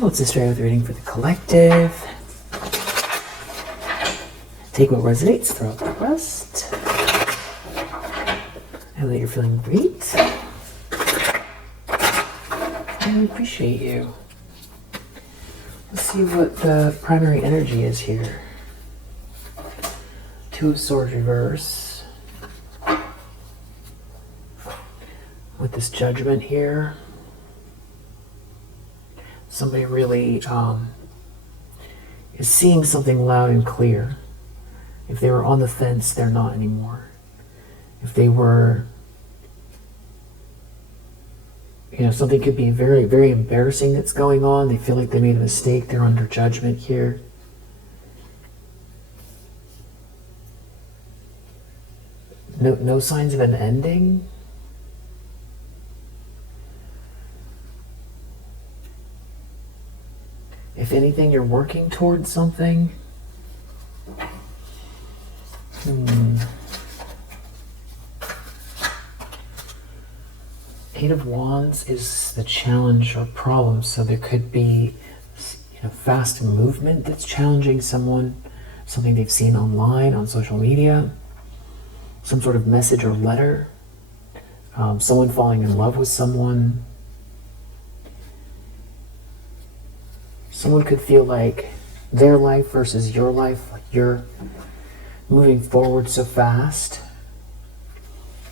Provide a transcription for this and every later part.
Let's just start with reading for the collective. Take what resonates, throw out the rest. I know that you're feeling great. I appreciate you. Let's see what the primary energy is here. Two of Swords reverse. With this Judgment here. Somebody really is seeing something loud and clear. If they were on the fence, they're not anymore. If they were, something could be very, very embarrassing that's going on. They feel like they made a mistake. They're under judgment here. No signs of an ending. If anything, you're working towards something. Eight of Wands is the challenge or problem, so there could be fast movement that's challenging someone, something they've seen online, on social media, some sort of message or letter, someone falling in love with someone. Someone could feel like their life versus your life, like you're moving forward so fast.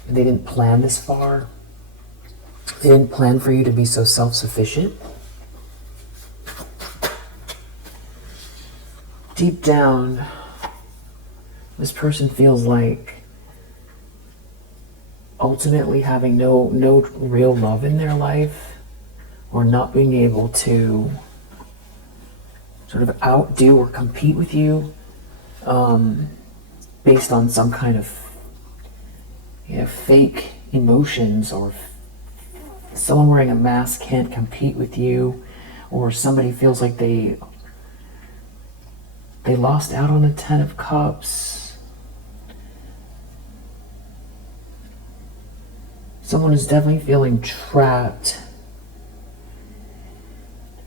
They didn't plan this far. They didn't plan for you to be so self-sufficient. Deep down, this person feels like ultimately having no real love in their life, or not being able to sort of outdo or compete with you based on some kind of fake emotions, or someone wearing a mask can't compete with you, or somebody feels like they lost out on a 10 of Cups. Someone is definitely feeling trapped,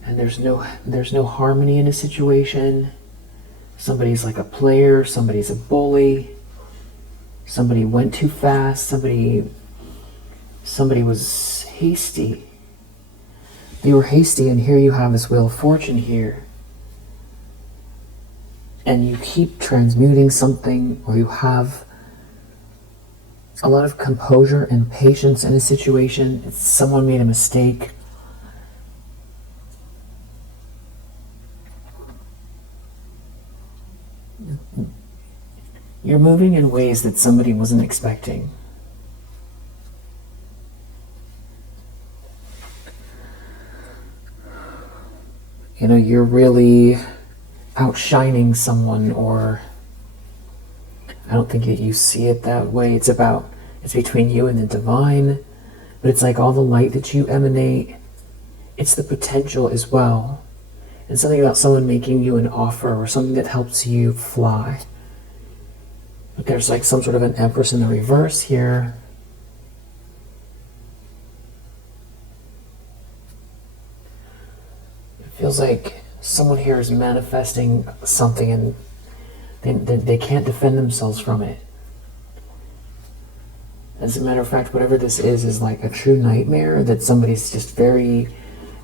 and there's no harmony in a situation. Somebody's like a player, somebody's a bully, somebody went too fast, somebody was hasty. They were hasty, and here you have this Wheel of Fortune here. And you keep transmuting something, or you have a lot of composure and patience in a situation. It's someone made a mistake. You're moving in ways that somebody wasn't expecting. You're really outshining someone, or I don't think that you see it that way. It's between you and the divine, but it's like all the light that you emanate, it's the potential as well. And something about someone making you an offer, or something that helps you fly. But there's like some sort of an Empress in the reverse here. It feels like someone here is manifesting something, and they can't defend themselves from it. As a matter of fact, whatever this is like a true nightmare that somebody's just very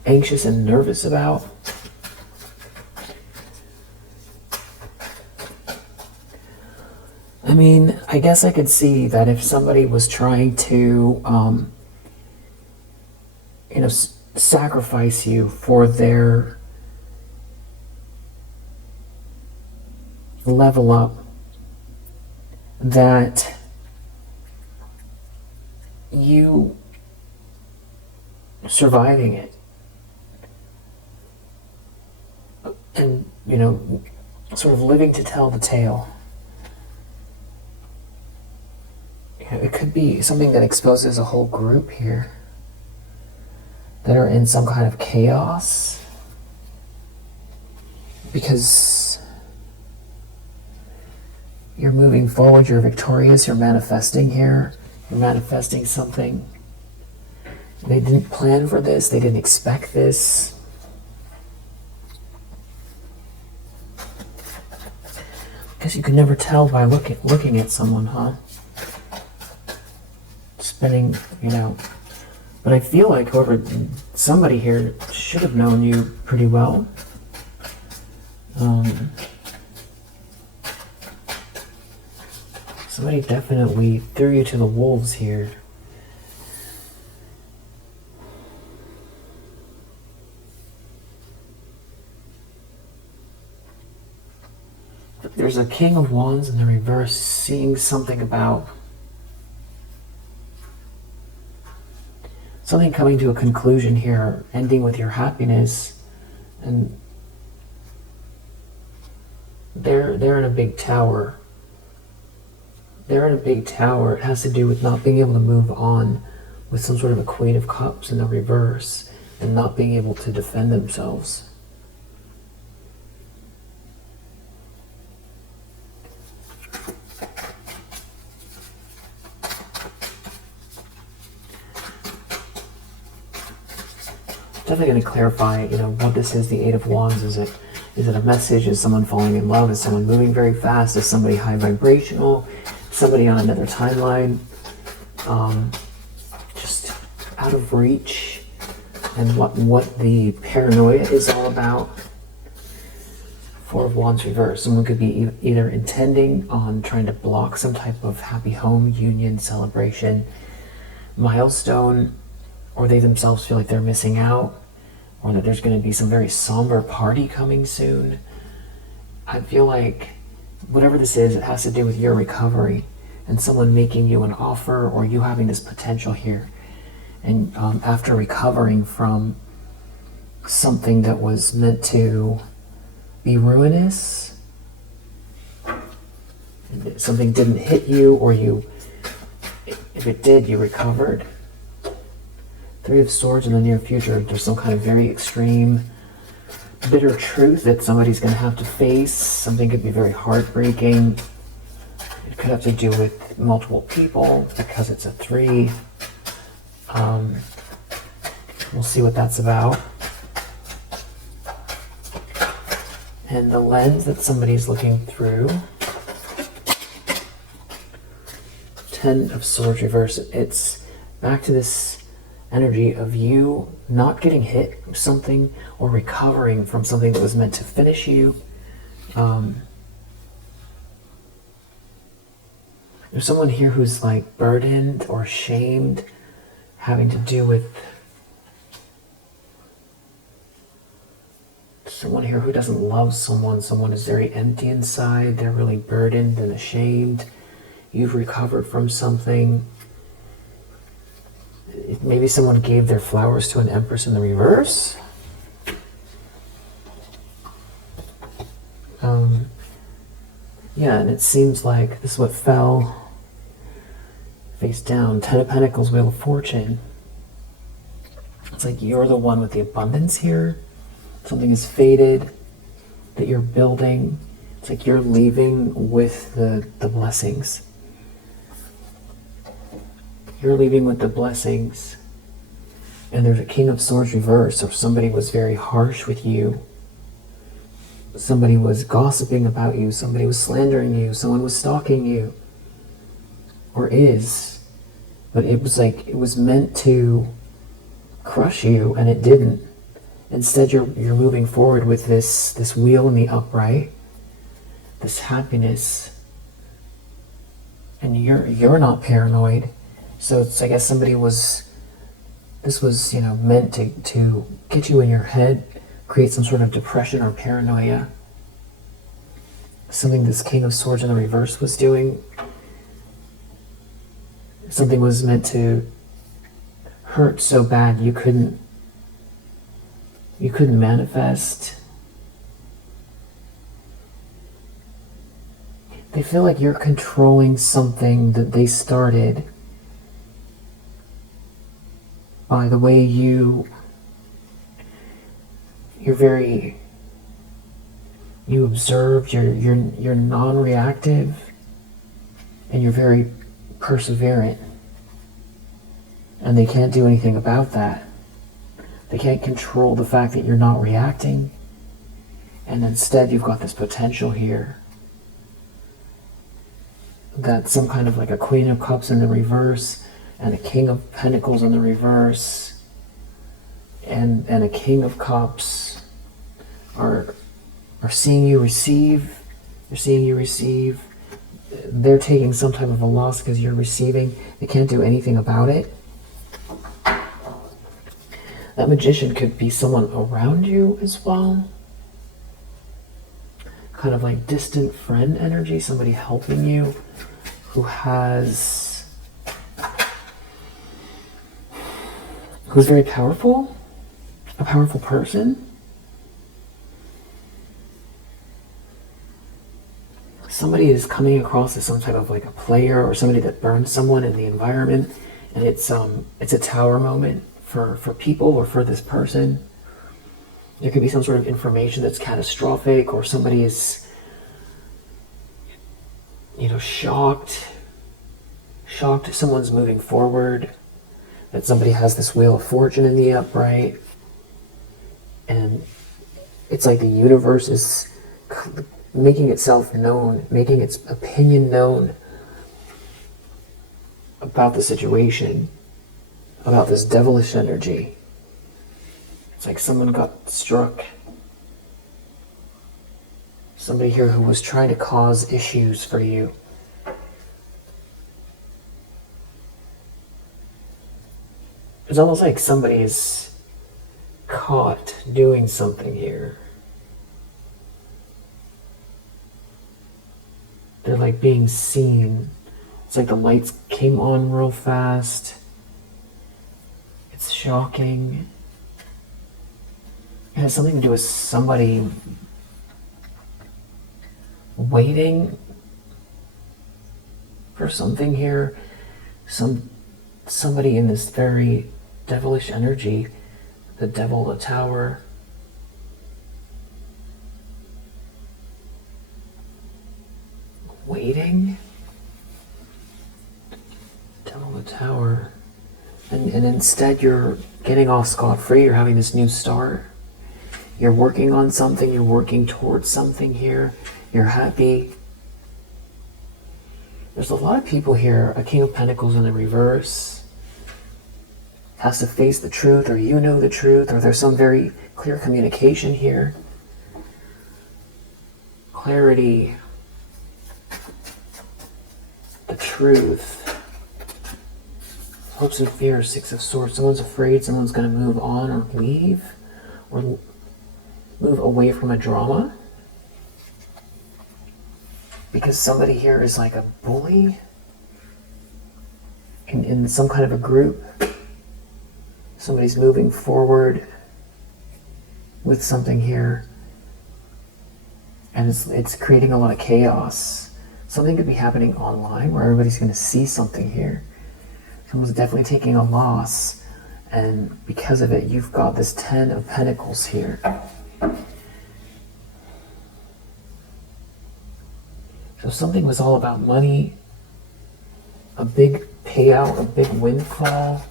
anxious and nervous about. I mean, I guess I could see that if somebody was trying to, sacrifice you for their level up, that you surviving it and, sort of living to tell the tale. It could be something that exposes a whole group here that are in some kind of chaos, because you're moving forward, you're victorious, you're manifesting here, you're manifesting something. They didn't plan for this, they didn't expect this. guess you can never tell by looking at someone, huh? Spending, but I feel like somebody here should have known you pretty well. Somebody definitely threw you to the wolves here. There's a King of Wands in the reverse, seeing something about something coming to a conclusion here, ending with your happiness, and they're in a big tower. They're in a big tower. It has to do with not being able to move on with some sort of a Queen of Cups in the reverse and not being able to defend themselves. Definitely going to clarify, what this is. The Eight of Wands. Is it a message? Is someone falling in love? Is someone moving very fast? Is somebody high vibrational? Somebody on another timeline? Just out of reach? And what the paranoia is all about? Four of Wands reverse. Someone could be either intending on trying to block some type of happy home, union, celebration, milestone, or they themselves feel like they're missing out, or that there's going to be some very somber party coming soon. I feel like whatever this is, it has to do with your recovery and someone making you an offer, or you having this potential here. And after recovering from something that was meant to be ruinous, something didn't hit you, or if it did, you recovered. Three of Swords in the near future, there's some kind of very extreme, bitter truth that somebody's going to have to face. Something could be very heartbreaking. It could have to do with multiple people because it's a 3. We'll see what that's about. And the lens that somebody's looking through. 10 of Swords reverse. It's back to this energy of you not getting hit with something or recovering from something that was meant to finish you. There's someone here who's like burdened or shamed, having to do with someone here who doesn't love someone. Someone is very empty inside. They're really burdened and ashamed. You've recovered from something. Maybe someone gave their flowers to an Empress in the reverse. Yeah, and it seems like this is what fell face down. 10 of Pentacles, Wheel of Fortune. It's like you're the one with the abundance here. Something is faded that you're building. It's like you're leaving with the blessings. You're leaving with the blessings. And there's a King of Swords reverse, or somebody was very harsh with you. Somebody was gossiping about you. Somebody was slandering you. Someone was stalking you. Or is. But it was like it was meant to crush you, and it didn't. Instead, you're moving forward with this wheel in the upright, this happiness, and you're not paranoid. So it's, I guess this was meant to get you in your head, create some sort of depression or paranoia. Something this King of Swords in the reverse was doing. Something was meant to hurt so bad you couldn't manifest. They feel like you're controlling something that they started by the way you observed, you're non-reactive, and you're very perseverant. And they can't do anything about that. They can't control the fact that you're not reacting. And instead you've got this potential here that some kind of like a Queen of Cups in the reverse and a King of Pentacles in the reverse and a King of Cups are seeing you receive. They're seeing you receive. They're taking some type of a loss because you're receiving. They can't do anything about it. That Magician could be someone around you as well. Kind of like distant friend energy, somebody helping you who's very powerful, a powerful person. Somebody is coming across as some type of like a player or somebody that burned someone in the environment, and it's a tower moment for people or for this person. There could be some sort of information that's catastrophic, or somebody is, shocked someone's moving forward, that somebody has this Wheel of Fortune in the upright, and it's like the universe is making itself known, making its opinion known about the situation, about this devilish energy. It's like someone got struck. Somebody here who was trying to cause issues for you. It's almost like somebody is caught doing something here. They're like being seen. It's like the lights came on real fast. It's shocking. It has something to do with somebody waiting for something here. Somebody in this very devilish energy. The Devil, the Tower. Waiting. Devil, the Tower. And instead you're getting off scot-free. You're having this new start. You're working on something. You're working towards something here. You're happy. There's a lot of people here. A King of Pentacles in the reverse. Has to face the truth, or you know the truth, or there's some very clear communication here. Clarity. The truth. Hopes and fears, Six of Swords. Someone's afraid someone's going to move on or leave, or move away from a drama. Because somebody here is like a bully in some kind of a group. Somebody's moving forward with something here, and it's creating a lot of chaos. Something could be happening online where everybody's going to see something here. Someone's definitely taking a loss, and because of it, you've got this 10 of Pentacles here. So something was all about money, a big payout, a big windfall.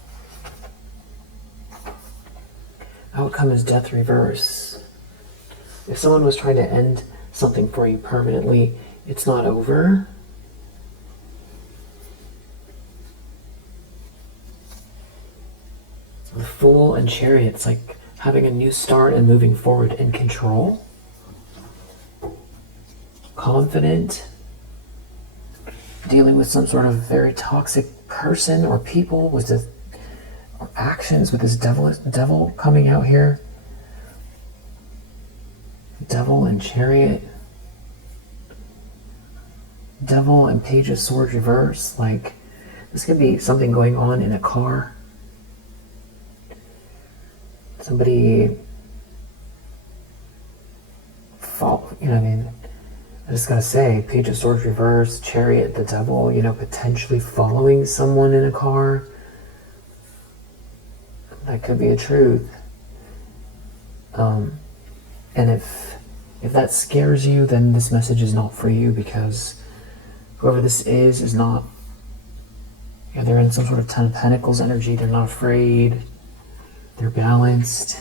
Outcome is Death reverse. If someone was trying to end something for you permanently, it's not over. The Fool and Chariot, it's like having a new start and moving forward in control. Confident. Dealing with some sort of very toxic person or people with the or actions with this devil coming out here. Devil and Chariot. Devil and Page of Swords reverse. Like, this could be something going on in a car. Somebody fall, I mean, I just gotta say, Page of Swords reverse, Chariot, the Devil, potentially following someone in a car. That could be a truth. And if that scares you, then this message is not for you, because whoever this is not, they're in some sort of 10 of Pentacles energy. They're not afraid. They're balanced.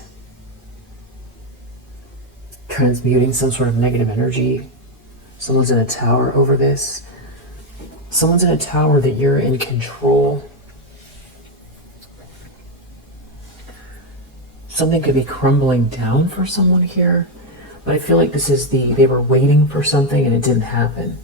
Transmuting some sort of negative energy. Someone's in a tower over this. Someone's in a tower that you're in control. Something could be crumbling down for someone here, but I feel like this is they were waiting for something and it didn't happen.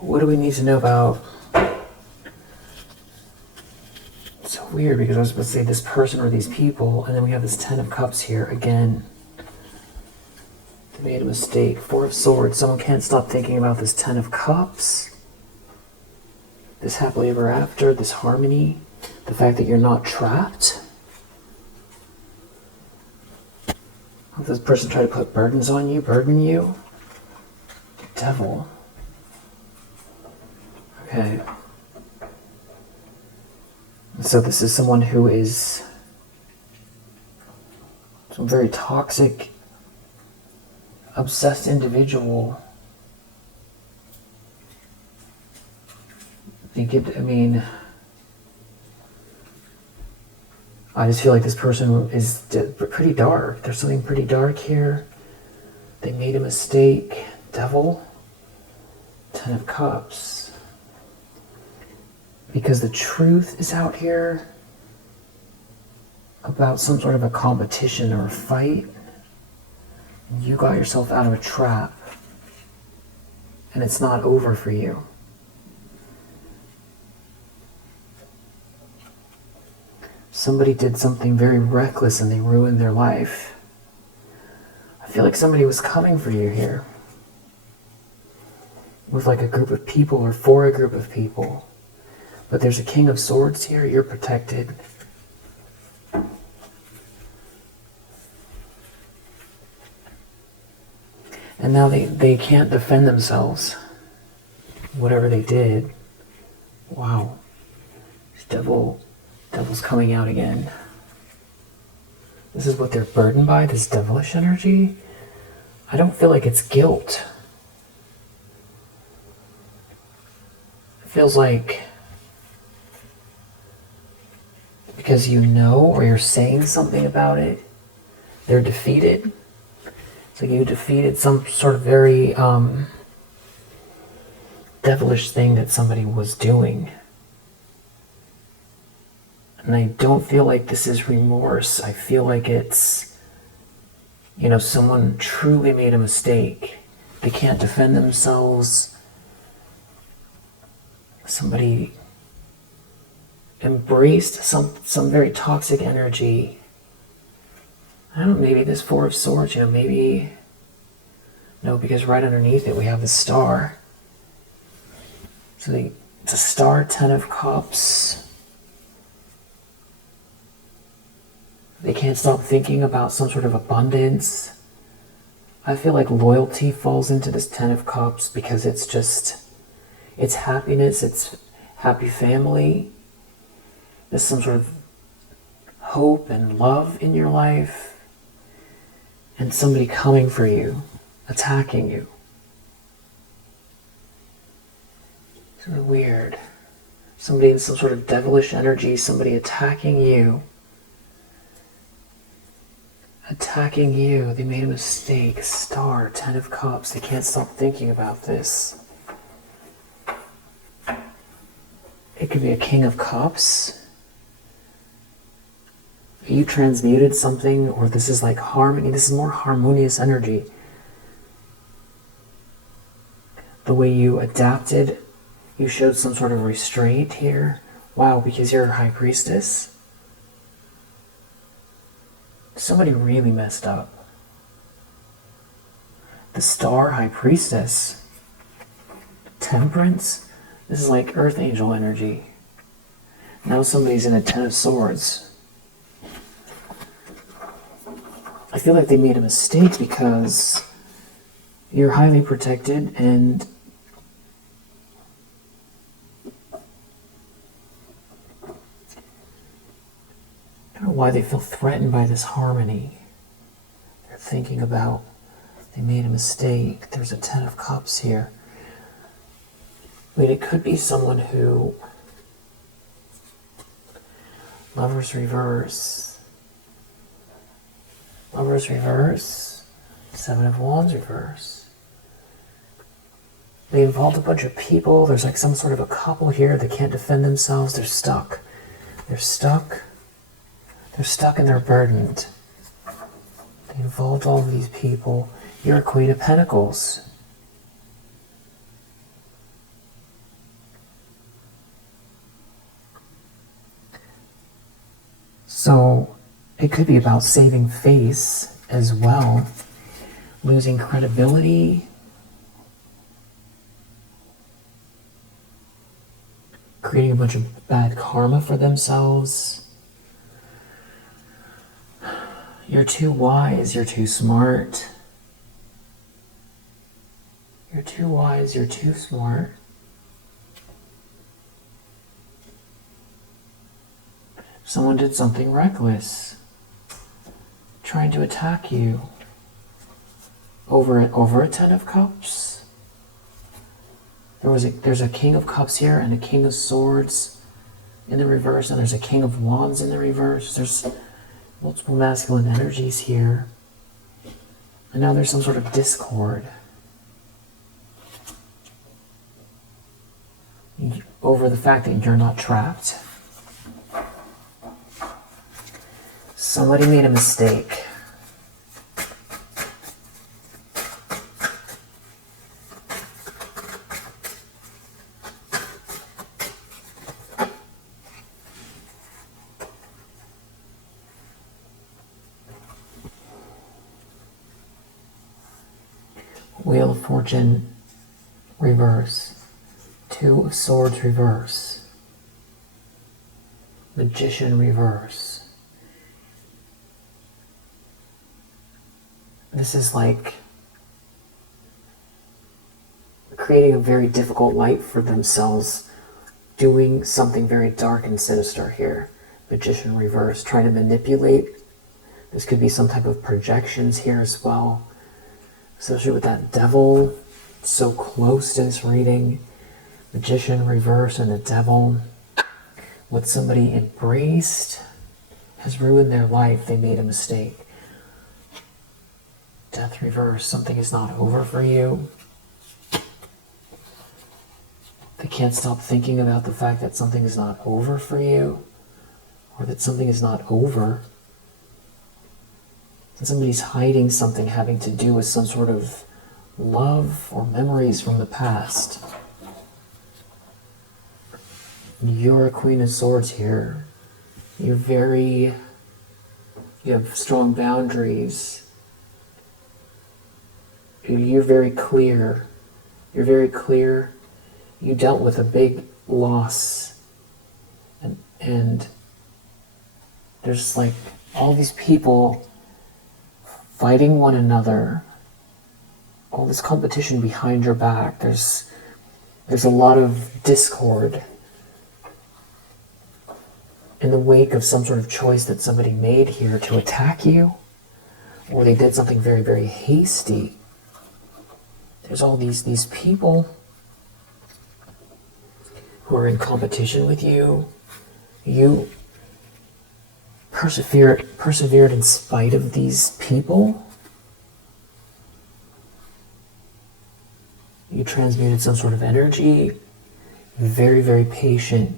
What do we need to know about? It's so weird because I was supposed to say this person or these people, and then we have this 10 of Cups here again. They made a mistake. 4 of Swords. Someone can't stop thinking about this 10 of Cups. This happily ever after, this harmony, the fact that you're not trapped. If this person tried to put burdens on you, burden you. Devil. Okay. So this is someone who is some very toxic, obsessed individual. I just feel like this person is pretty dark. There's something pretty dark here. They made a mistake. Devil. 10 of Cups. Because the truth is out here about some sort of a competition or a fight. You got yourself out of a trap. And it's not over for you. Somebody did something very reckless and they ruined their life. I feel like somebody was coming for you here. With like a group of people or for a group of people. But there's a King of Swords here. You're protected. And now they can't defend themselves. Whatever they did. Wow. Devil's coming out again. This is what they're burdened by, this devilish energy. I don't feel like it's guilt. It feels like because you know or you're saying something about it, they're defeated. It's like you defeated some sort of very devilish thing that somebody was doing. And I don't feel like this is remorse. I feel like it's, someone truly made a mistake. They can't defend themselves. Somebody embraced some very toxic energy. I don't know, maybe this 4 of Swords, maybe... No, because right underneath it we have the Star. So it's a Star, 10 of Cups. They can't stop thinking about some sort of abundance. I feel like loyalty falls into this 10 of Cups because it's happiness, it's happy family. There's some sort of hope and love in your life. And somebody coming for you, attacking you. It's really weird. Somebody in some sort of devilish energy, somebody attacking you. Attacking you. They made a mistake. Star, 10 of Cups. They can't stop thinking about this. It could be a King of Cups. You transmuted something, or this is like harmony. This is more harmonious energy. The way you adapted, you showed some sort of restraint here. Wow, because you're a High Priestess. Somebody really messed up. The Star, High Priestess. Temperance. This is like Earth Angel energy. Now somebody's in a 10 of Swords. I feel like they made a mistake because you're highly protected and I don't know why they feel threatened by this harmony. They're thinking about They made a mistake. There's a Ten of Cups here. I mean, it could be someone who... Lovers reverse. Lovers reverse. Seven of Wands reverse. They involved a bunch of people. There's like some sort of a couple here that can't defend themselves. They're stuck. They're stuck. They're stuck and they're burdened. They involved all of these people. You're a Queen of Pentacles. So it could be about saving face as well, losing credibility, creating a bunch of bad karma for themselves. You're too wise, you're too smart. You're too wise, you're too smart. Someone did something reckless, trying to attack you over a Ten of Cups. There's a King of Cups here and a King of Swords in the reverse, and there's a King of Wands in the reverse. There's multiple masculine energies here. And now there's some sort of discord over the fact that you're not trapped. Somebody made a mistake. Wheel of Fortune reverse. Two of Swords reverse. Magician reverse. This is like creating a very difficult life for themselves, doing something very dark and sinister here. Magician reverse, trying to manipulate. This could be some type of projections here as well, especially with that Devil so close to this reading. Magician reverse and the Devil. What somebody embraced has ruined their life. They made a mistake. Death reverse, something is not over for you. They can't stop thinking about the fact that something is not over for you, or that something is not over. And somebody's hiding something having to do with some sort of love or memories from the past. You're a Queen of Swords here. You have strong boundaries. You're very clear. You're very clear. You dealt with a big loss. And there's like all these people fighting one another. All this competition behind your back. There's a lot of discord in the wake of some sort of choice that somebody made here to attack you, or they did something very, very hasty. There's all these people who are in competition with you. You persevered in spite of these people. You transmuted some sort of energy. Very, very patient,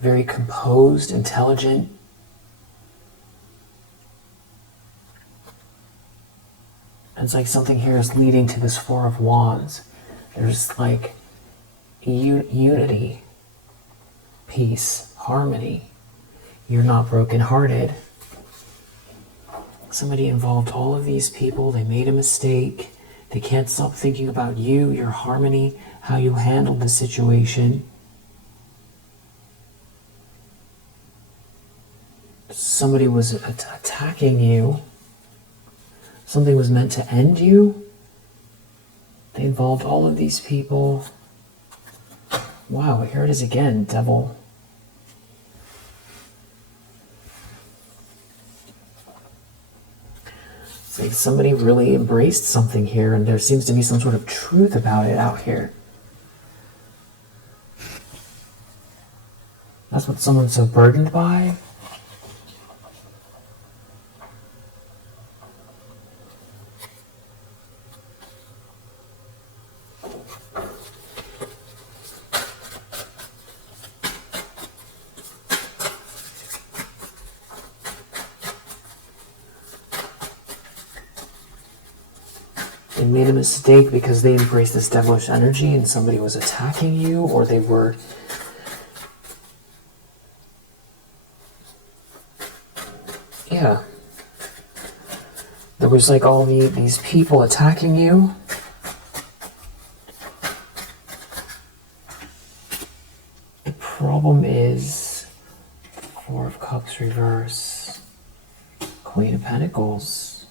very composed, intelligent. It's like something here is leading to this Four of Wands. There's like unity, peace, harmony. You're not brokenhearted. Somebody involved all of these people. They made a mistake. They can't stop thinking about you, your harmony, how you handled the situation. Somebody was attacking you. Something was meant to end you. They involved all of these people. Wow, here it is again, Devil. It's like somebody really embraced something here, and there seems to be some sort of truth about it out here. That's what someone's so burdened by. They made a mistake because they embraced this devilish energy and somebody was attacking you, or they were there was like all these people attacking you. The problem is Four of Cups reverse, Queen of Pentacles.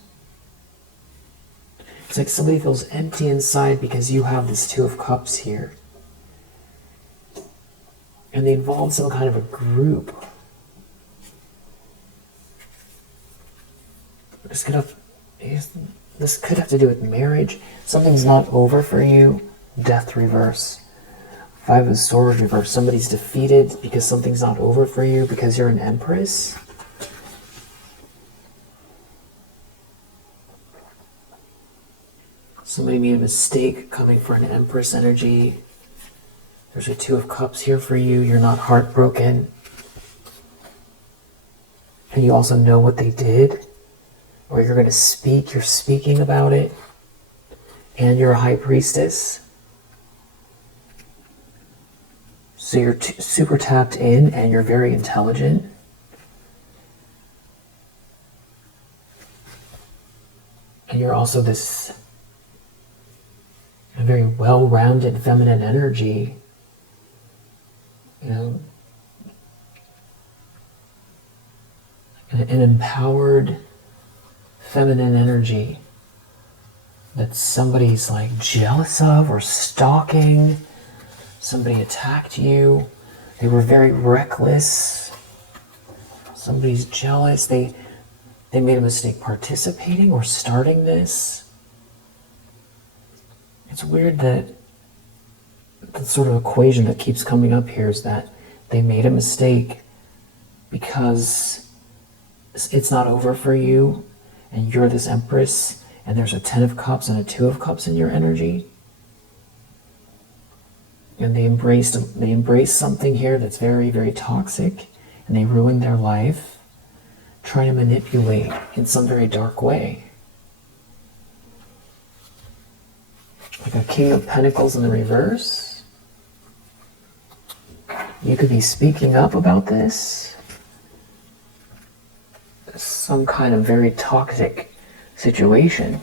It's like somebody feels empty inside because you have this Two of Cups here. And they involve some kind of a group. This could have to do with marriage. Something's not over for you. Death reverse. Five of Swords reverse. Somebody's defeated because something's not over for you because you're an Empress. Somebody made a mistake coming for an Empress energy. There's a Two of Cups here for you. You're not heartbroken. And you also know what they did. Or you're going to speak. You're speaking about it. And you're a High Priestess. So you're super tapped in and you're very intelligent. And you're also this very well-rounded feminine energy. You know, an empowered feminine energy that somebody's like jealous of or stalking. Somebody attacked you. They were very reckless. Somebody's jealous. They made a mistake participating or starting this. It's weird that the sort of equation that keeps coming up here is that they made a mistake because it's not over for you and you're this Empress and there's a Ten of Cups and a Two of Cups in your energy. And they embraced something here that's very, very toxic, and they ruined their life trying to manipulate in some very dark way. Like a King of Pentacles in the reverse. You could be speaking up about this. Some kind of very toxic situation.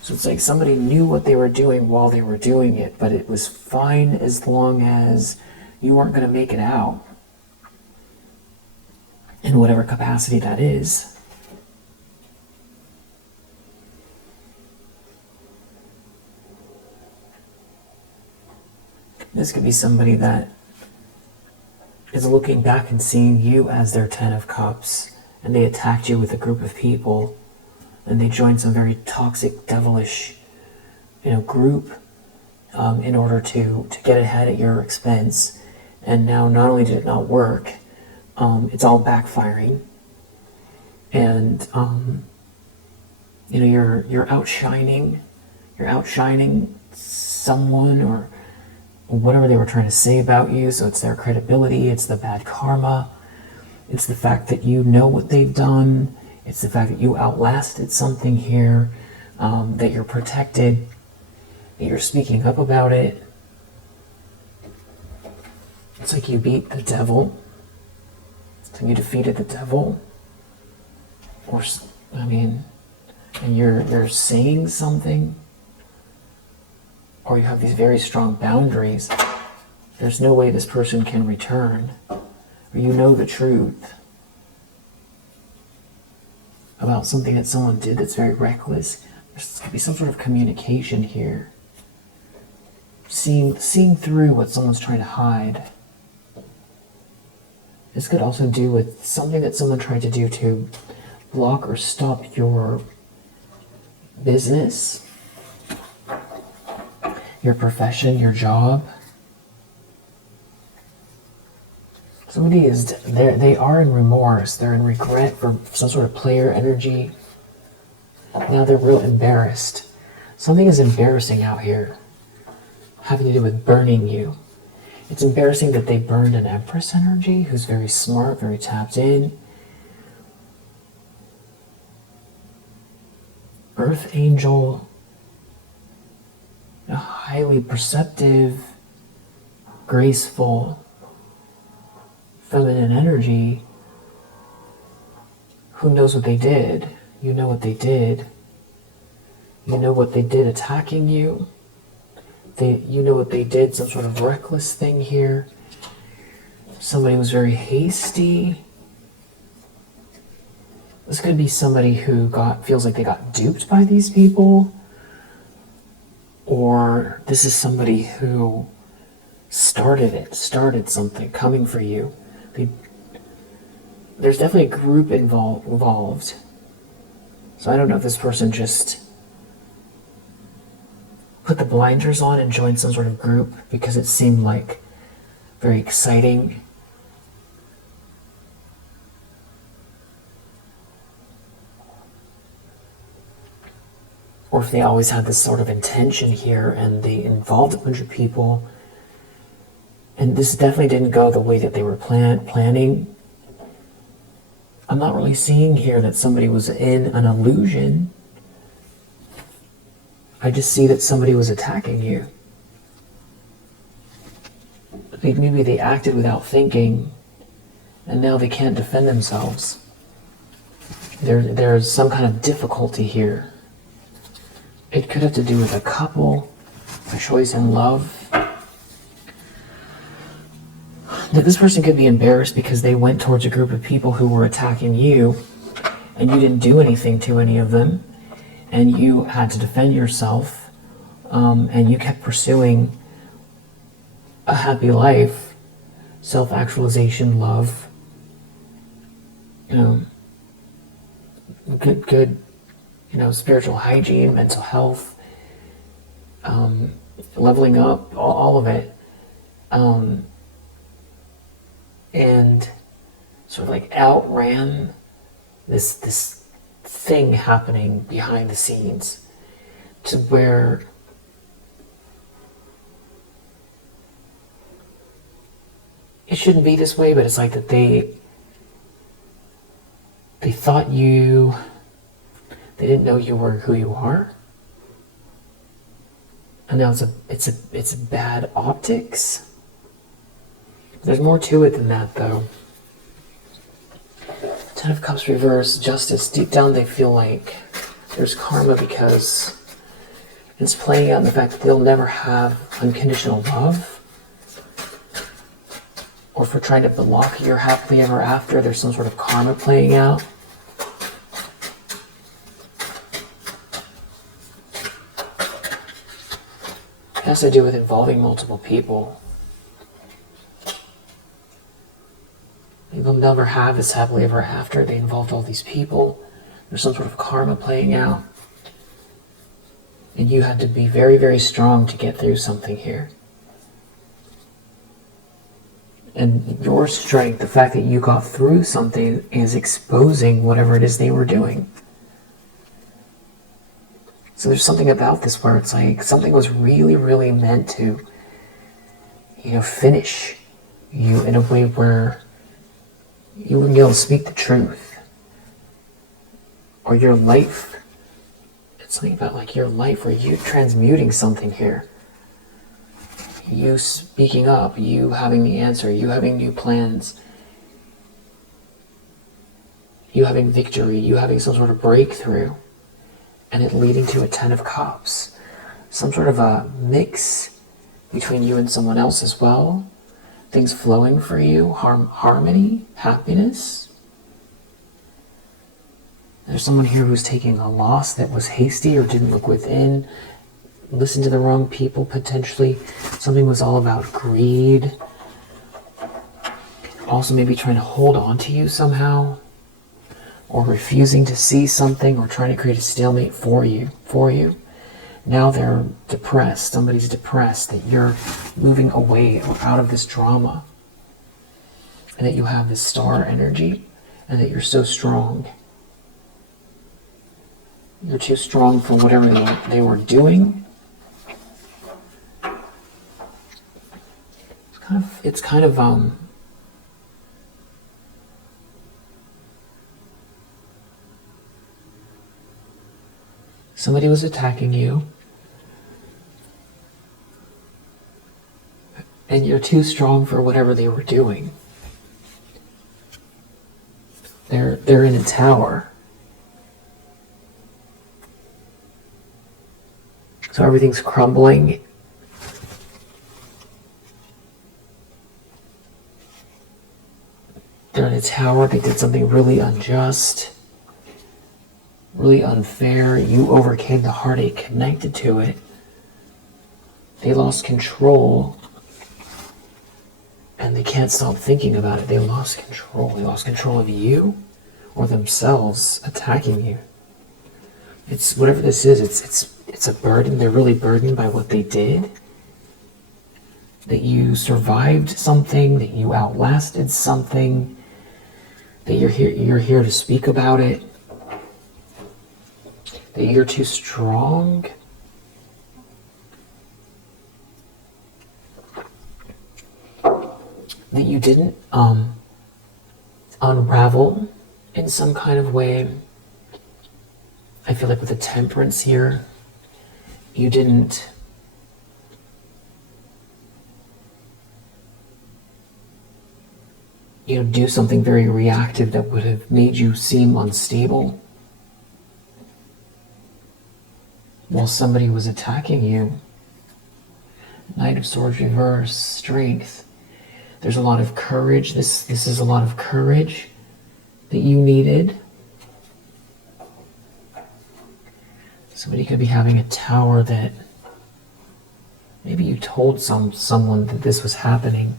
So it's like somebody knew what they were doing while they were doing it, but it was fine as long as you weren't going to make it out. In whatever capacity that is. This could be somebody that is looking back and seeing you as their Ten of Cups, and they attacked you with a group of people, and they joined some very toxic, devilish, group in order to get ahead at your expense. And now not only did it not work, it's all backfiring, and you're outshining someone or whatever they were trying to say about you. So it's their credibility, it's the bad karma, it's the fact that you know what they've done, it's the fact that you outlasted something here, that you're protected, that you're speaking up about it. It's like you beat the devil. So you defeated the devil, and you're saying something, or you have these very strong boundaries. There's no way this person can return, or you know the truth about something that someone did that's very reckless. There's going to be some sort of communication here. Seeing through what someone's trying to hide. This could also do with something that someone tried to do to block or stop your business, your profession, your job. Somebody is there, they are in remorse, they're in regret for some sort of player energy. Now they're real embarrassed. Something is embarrassing out here, having to do with burning you. It's embarrassing that they burned an Empress energy who's very smart, very tapped in. Earth Angel, a highly perceptive, graceful, feminine energy. Who knows what they did? You know what they did. You know what they did attacking you. You know what they did, some sort of reckless thing here. Somebody was very hasty. This could be somebody who feels like they got duped by these people. Or this is somebody who started something coming for you. There's definitely a group involved. So I don't know if this person just put the blinders on and joined some sort of group because it seemed like very exciting. Or if they always had this sort of intention here and they involved a bunch of people. And this definitely didn't go the way that they were planning. I'm not really seeing here that somebody was in an illusion. I just see that somebody was attacking you. I think maybe they acted without thinking, and now they can't defend themselves. There's some kind of difficulty here. It could have to do with a couple, a choice in love. That this person could be embarrassed because they went towards a group of people who were attacking you, and you didn't do anything to any of them, and you had to defend yourself, and you kept pursuing a happy life, self-actualization, love, good, spiritual hygiene, mental health, leveling up, all of it. And sort of like outran this thing happening behind the scenes to where it shouldn't be this way, but it's like that they thought they didn't know you were who you are. And now it's bad optics. There's more to it than that, though. Ten of Cups reverse, Justice. Deep down they feel like there's karma because it's playing out in the fact that they'll never have unconditional love. Or for trying to block your happily ever after, there's some sort of karma playing out. It has to do with involving multiple people. They'll never have this happily ever after. They involved all these people. There's some sort of karma playing out. And you had to be very, very strong to get through something here. And your strength, the fact that you got through something, is exposing whatever it is they were doing. So there's something about this where it's like something was really, really meant to, finish you in a way where you wouldn't be able to speak the truth. Or your life. It's something about like your life where you're transmuting something here. You speaking up, you having the answer, you having new plans, you having victory, you having some sort of breakthrough, and it leading to a Ten of Cups. Some sort of a mix between you and someone else as well. Things flowing for you, harmony, happiness. There's someone here who's taking a loss that was hasty or didn't look within, listened to the wrong people potentially. Something was all about greed. Also maybe trying to hold on to you somehow. or refusing to see something, or trying to create a stalemate for you. Now they're depressed. Somebody's depressed that you're moving away or out of this drama, and that you have this star energy, and that you're so strong. You're too strong for whatever they were doing. It's kind of somebody was attacking you, and you're too strong for whatever they were doing. They're in a tower. So everything's crumbling. They're in a tower. They did something really unjust, really unfair. You overcame the heartache connected to it. They lost control, and they can't stop thinking about it. They lost control. They lost control of you or themselves attacking you. It's whatever this is, it's a burden. They're really burdened by what they did. That you survived something, that you outlasted something, that you're here to speak about it, that you're too strong. That you didn't unravel in some kind of way. I feel like with the temperance here, you didn't do something very reactive that would have made you seem unstable while somebody was attacking you. Knight of Swords reverse, strength. There's a lot of courage. This is a lot of courage that you needed. Somebody could be having a tower that maybe you told someone that this was happening.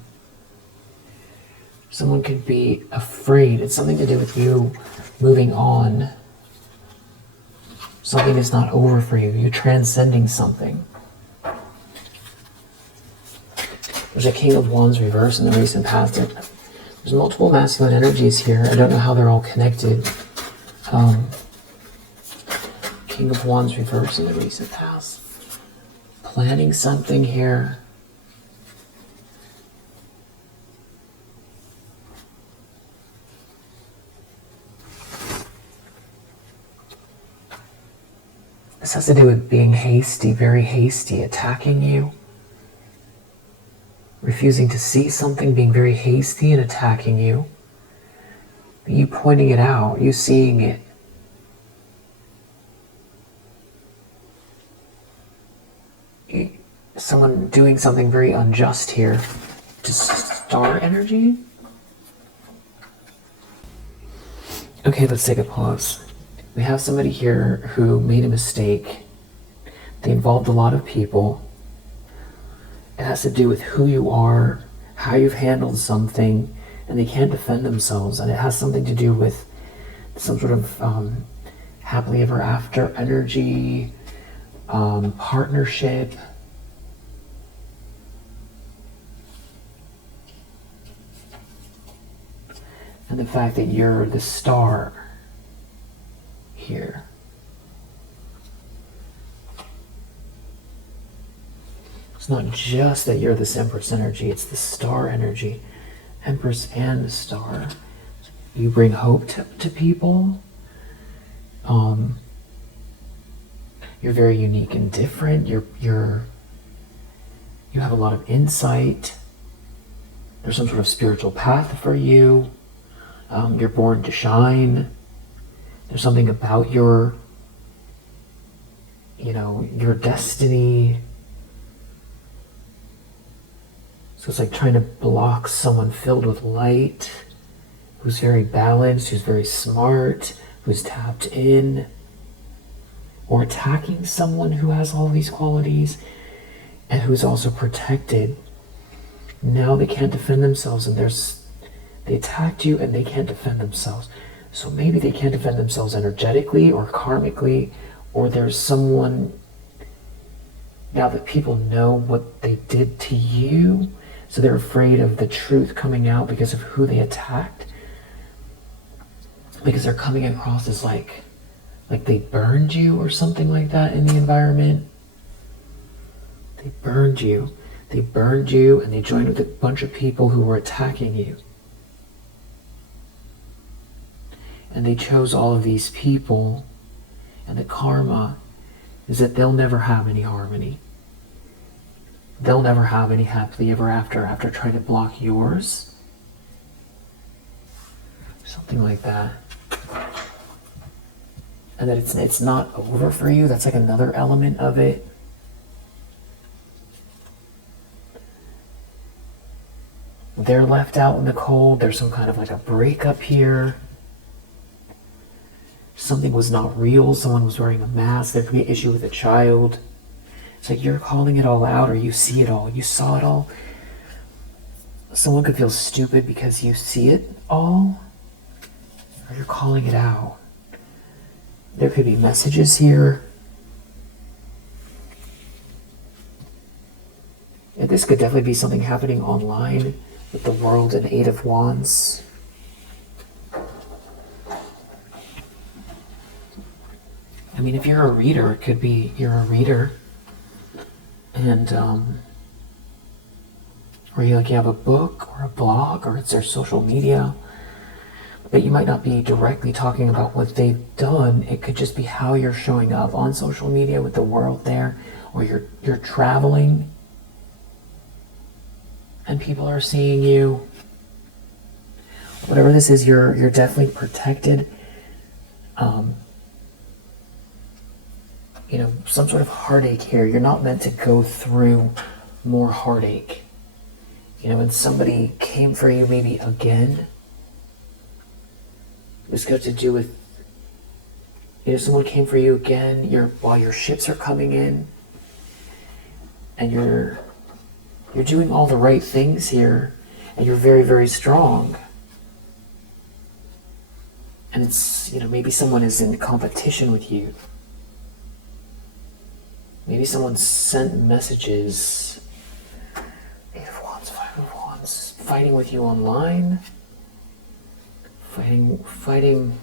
Someone could be afraid. It's something to do with you moving on. Something is not over for you. You're transcending something. There's a King of Wands reverse in the recent past. There's multiple masculine energies here. I don't know how they're all connected. King of Wands reverse in the recent past. Planning something here. This has to do with being hasty, very hasty, attacking you. Refusing to see something, being very hasty and attacking you. You pointing it out, you seeing it. Someone doing something very unjust here. Just star energy? Okay, let's take a pause. We have somebody here who made a mistake. They involved a lot of people. It has to do with who you are, how you've handled something, and they can't defend themselves. And it has something to do with some sort of happily ever after energy, partnership. And the fact that you're the star here. It's not just that you're this Empress energy, it's the star energy. Empress and the star. You bring hope to people. You're very unique and different. You have a lot of insight. There's some sort of spiritual path for you. You're born to shine. There's something about your destiny. So it's like trying to block someone filled with light, who's very balanced, who's very smart, who's tapped in, or attacking someone who has all these qualities and who's also protected. Now they can't defend themselves, and they attacked you and they can't defend themselves. So maybe they can't defend themselves energetically or karmically, or there's someone, now that people know what they did to you, so they're afraid of the truth coming out because of who they attacked, because they're coming across as like they burned you or something like that in the environment. They burned you. They burned you and they joined with a bunch of people who were attacking you. And they chose all of these people, and the karma is that they'll never have any harmony. They'll never have any happily ever after trying to block yours. Something like that. And that it's not over for you. That's like another element of it. They're left out in the cold. There's some kind of like a breakup here. Something was not real. Someone was wearing a mask. There could be an issue with a child. It's like you're calling it all out, or you see it all. You saw it all. Someone could feel stupid because you see it all, or you're calling it out. There could be messages here. And this could definitely be something happening online with the World and Eight of Wands. I mean, if you're a reader, it could be you're a reader, and or you have a book or a blog, or it's their social media, but you might not be directly talking about what they've done. It could just be how you're showing up on social media with the world there, or you're traveling, and people are seeing you. Whatever this is, you're definitely protected. Some sort of heartache here. You're not meant to go through more heartache. When somebody came for you maybe again, it's got to do with, someone came for you again while your ships are coming in, and you're doing all the right things here, and you're very, very strong. And it's, maybe someone is in competition with you. Maybe someone sent messages. Eight of Wands, Five of Wands, fighting with you online. Fighting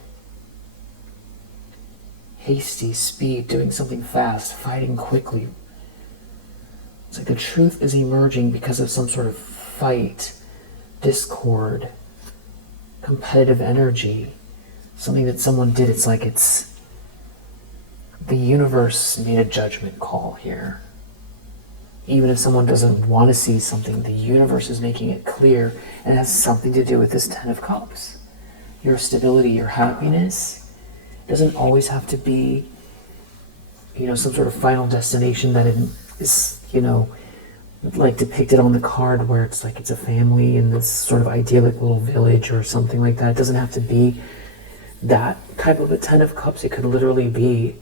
hasty speed, doing something fast, fighting quickly. It's like the truth is emerging because of some sort of fight, discord, competitive energy, something that someone did. It's like the universe made a judgment call here. Even if someone doesn't want to see something, the universe is making it clear, and it has something to do with this Ten of Cups. Your stability, your happiness doesn't always have to be, some sort of final destination that is, like depicted on the card, where it's like it's a family in this sort of idyllic little village or something like that. It doesn't have to be that type of a Ten of Cups. It could literally be,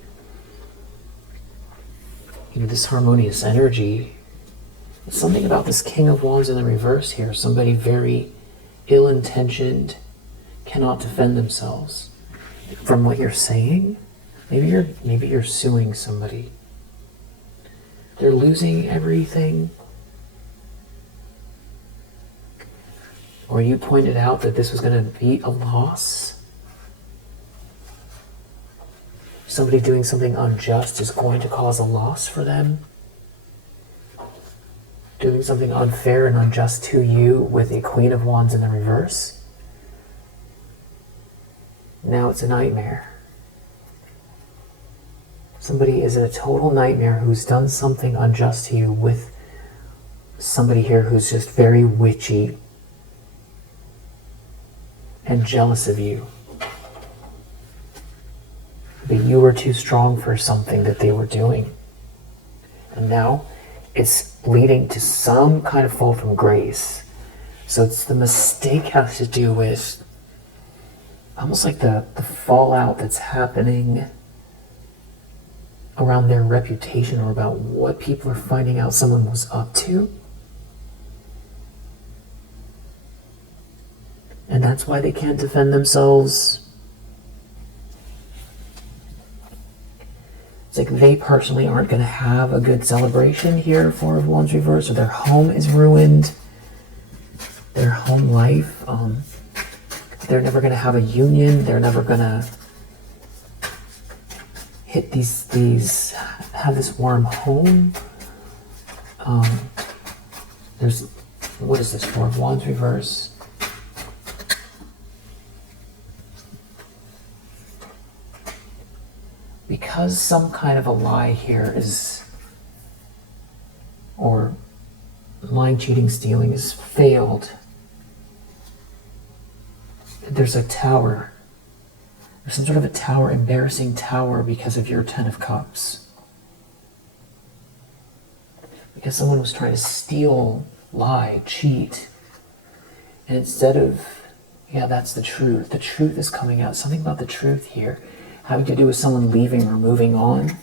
this harmonious energy. Something about this King of Wands in the reverse here. Somebody very ill-intentioned, cannot defend themselves. From what you're saying, maybe you're suing somebody. They're losing everything. Or you pointed out that this was going to be a loss. Somebody doing something unjust is going to cause a loss for them. Doing something unfair and unjust to you with a Queen of Wands in the reverse. Now it's a nightmare. Somebody is in a total nightmare who's done something unjust to you with somebody here who's just very witchy and jealous of you. But you were too strong for something that they were doing. And now it's leading to some kind of fall from grace. So it's the mistake has to do with almost like the fallout that's happening around their reputation, or about what people are finding out someone was up to. And that's why they can't defend themselves. It's like they personally aren't going to have a good celebration here, Four of Wands reverse, or their home is ruined. Their home life. They're never going to have a union. They're never going to hit have this warm home. What is this, Four of Wands reverse? Because some kind of a lie here or lying, cheating, stealing is failed, there's a tower. There's some sort of a tower, embarrassing tower because of your Ten of Cups. Because someone was trying to steal, lie, cheat. And instead of, that's the truth. The truth is coming out. Something about the truth here having to do with someone leaving or moving on.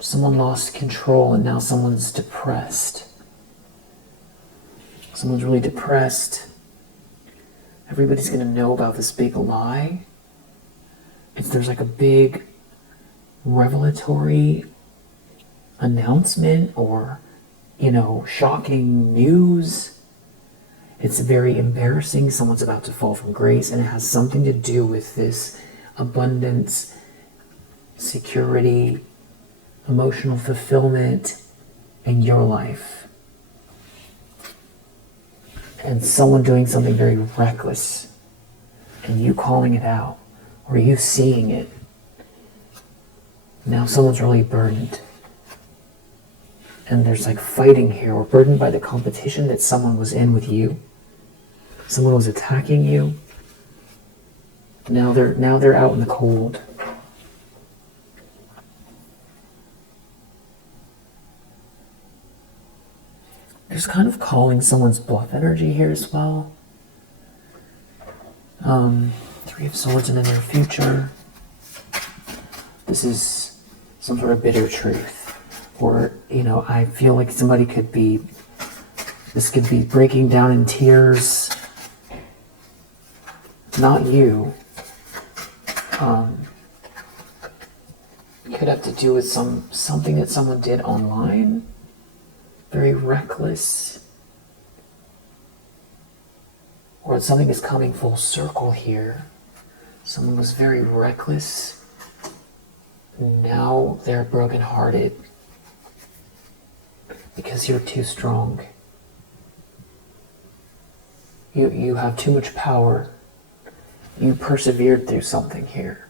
Someone lost control and now someone's depressed. Someone's really depressed. Everybody's going to know about this big lie. There's like a big revelatory announcement or, shocking news. It's very embarrassing. Someone's about to fall from grace, and it has something to do with this abundance, security, emotional fulfillment in your life. And someone doing something very reckless, and you calling it out, or you seeing it. Now someone's really burdened. And there's like fighting here. We're burdened by the competition that someone was in with you. Someone was attacking you. Now they're out in the cold. There's kind of calling someone's bluff energy here as well. Three of Swords in the near future. This is some sort of bitter truth. Or, I feel like this could be breaking down in tears. Not you. It could have to do with something that someone did online. Very reckless. Or something is coming full circle here. Someone was very reckless. Now they're brokenhearted. Because you're too strong. You have too much power. You persevered through something here.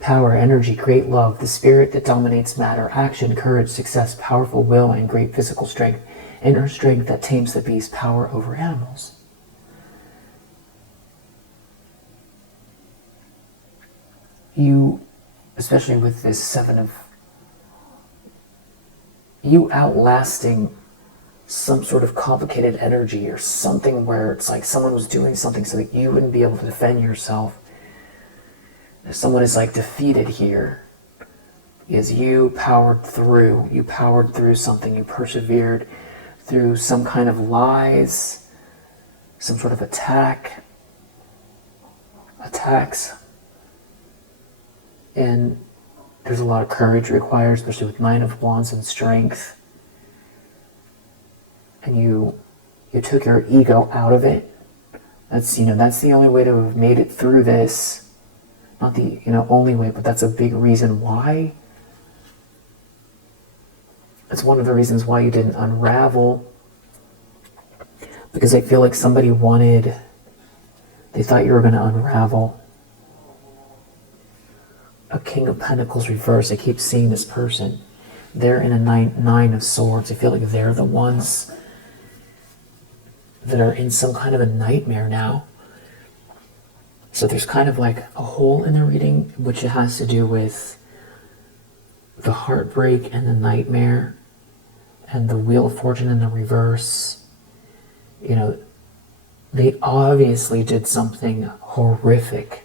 Power, energy, great love, the spirit that dominates matter, action, courage, success, powerful will, and great physical strength. Inner strength that tames the beast, power over animals. You, especially with this you outlasting some sort of complicated energy or something where it's like someone was doing something so that you wouldn't be able to defend yourself. If someone is like defeated here, is you powered through something, you persevered through some kind of lies, some sort of attacks, and there's a lot of courage required, especially with Nine of Wands and strength. And you took your ego out of it. That's the only way to have made it through this. Not the only way, but that's a big reason why. It's one of the reasons why you didn't unravel. Because I feel like they thought you were going to unravel. A King of Pentacles reverse. I keep seeing this person. They're in a nine of Swords. I feel like they're the ones that are in some kind of a nightmare now. So there's kind of like a hole in the reading, which it has to do with the heartbreak and the nightmare and the Wheel of Fortune in the reverse. They obviously did something horrific,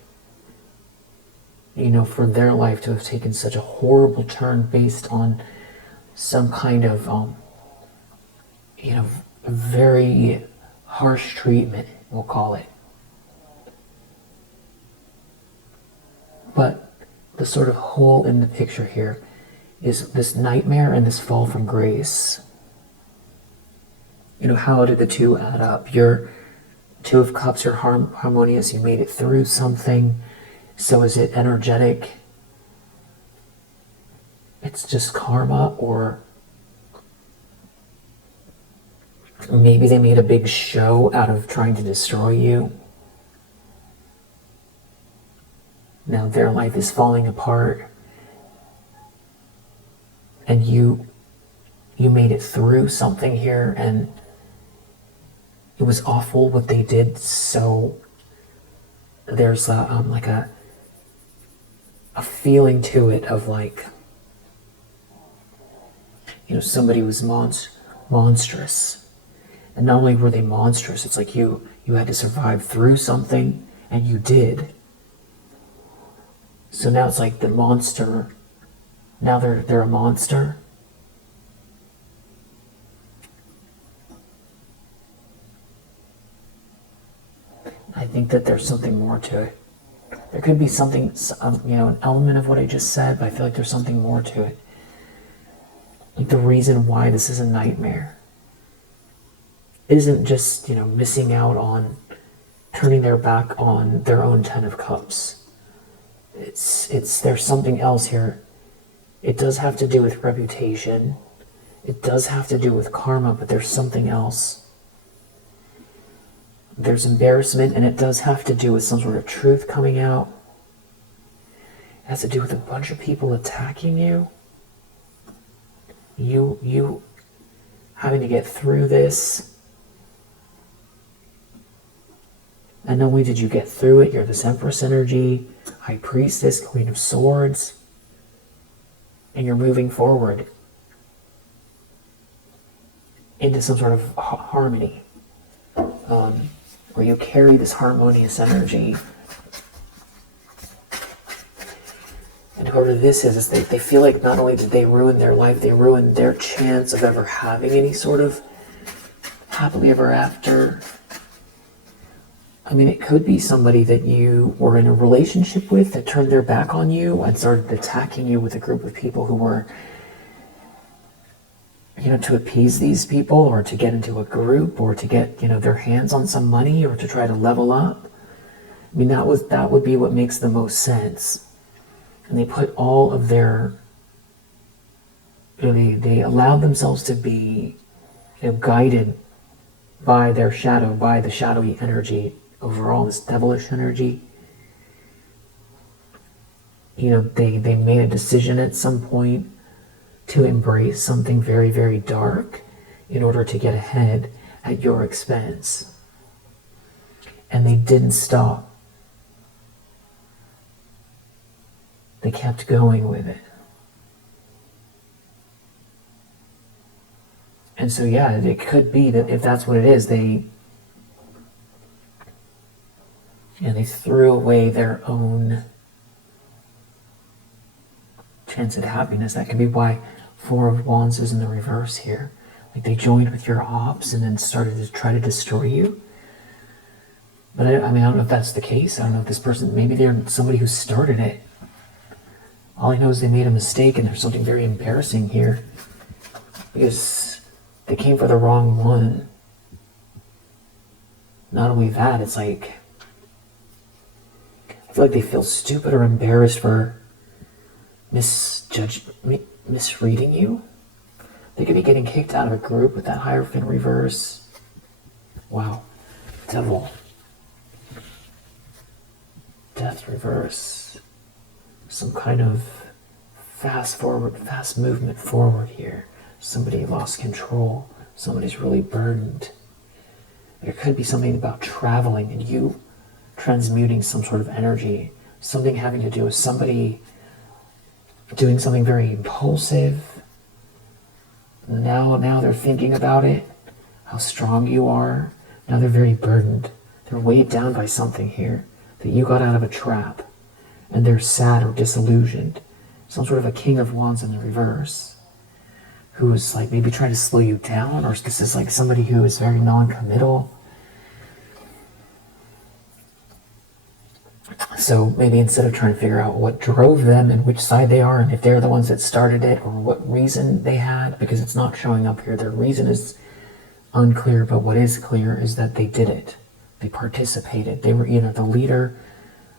for their life to have taken such a horrible turn based on some kind of, very harsh treatment, we'll call it. But the sort of hole in the picture here is this nightmare and this fall from grace. How did the two add up? Your Two of Cups are harmonious. You made it through something. So is it energetic? It's just karma, or maybe they made a big show out of trying to destroy you. Now their life is falling apart, and you made it through something here, and it was awful what they did. So there's a feeling to it of somebody was monstrous, and not only were they monstrous, it's like you had to survive through something, and you did. So now it's like the monster. Now they're a monster. I think that there's something more to it. There could be something, an element of what I just said, but I feel like there's something more to it. Like the reason why this is a nightmare isn't just, missing out on turning their back on their own Ten of Cups. There's something else here. It does have to do with reputation. It does have to do with karma, but there's something else. There's embarrassment, and it does have to do with some sort of truth coming out. It has to do with a bunch of people attacking you. You having to get through this. And not only did you get through it, you're this Empress energy, High Priestess, Queen of Swords, and you're moving forward into some sort of harmony, where you carry this harmonious energy. And whoever this is they feel like not only did they ruin their life, they ruined their chance of ever having any sort of happily ever after. I mean, it could be somebody that you were in a relationship with that turned their back on you and started attacking you with a group of people who were, to appease these people, or to get into a group, or to get, their hands on some money, or to try to level up. I mean, that would be what makes the most sense. And they put all of their, they allowed themselves to be, guided by their shadow, by the shadowy energy overall, this devilish energy. They made a decision at some point to embrace something very, very dark in order to get ahead at your expense. And they didn't stop. They kept going with it. And so, yeah, it could be that if that's what it is, they threw away their own chance at happiness. That could be why Four of Wands is in the reverse here. Like they joined with your ops and then started to try to destroy you. But I don't know if that's the case. I don't know if this person, maybe they're somebody who started it. All I know is they made a mistake, and there's something very embarrassing here, because they came for the wrong one. Not only that, it's like, I feel like they feel stupid or embarrassed for misreading you. They could be getting kicked out of a group with that Hierophant reverse. Wow. Devil. Death reverse. Some kind of fast movement forward here. Somebody lost control. Somebody's really burdened. There could be something about traveling and you transmuting some sort of energy. Something having to do with somebody doing something very impulsive. Now they're thinking about it, how strong you are. Now they're very burdened. They're weighed down by something here, that you got out of a trap, and they're sad or disillusioned. Some sort of a King of Wands in the reverse, who is like maybe trying to slow you down, or this is like somebody who is very non-committal. So maybe instead of trying to figure out what drove them and which side they are and if they're the ones that started it or what reason they had, because it's not showing up here, their reason is unclear, but what is clear is that they did it. They participated. They were either the leader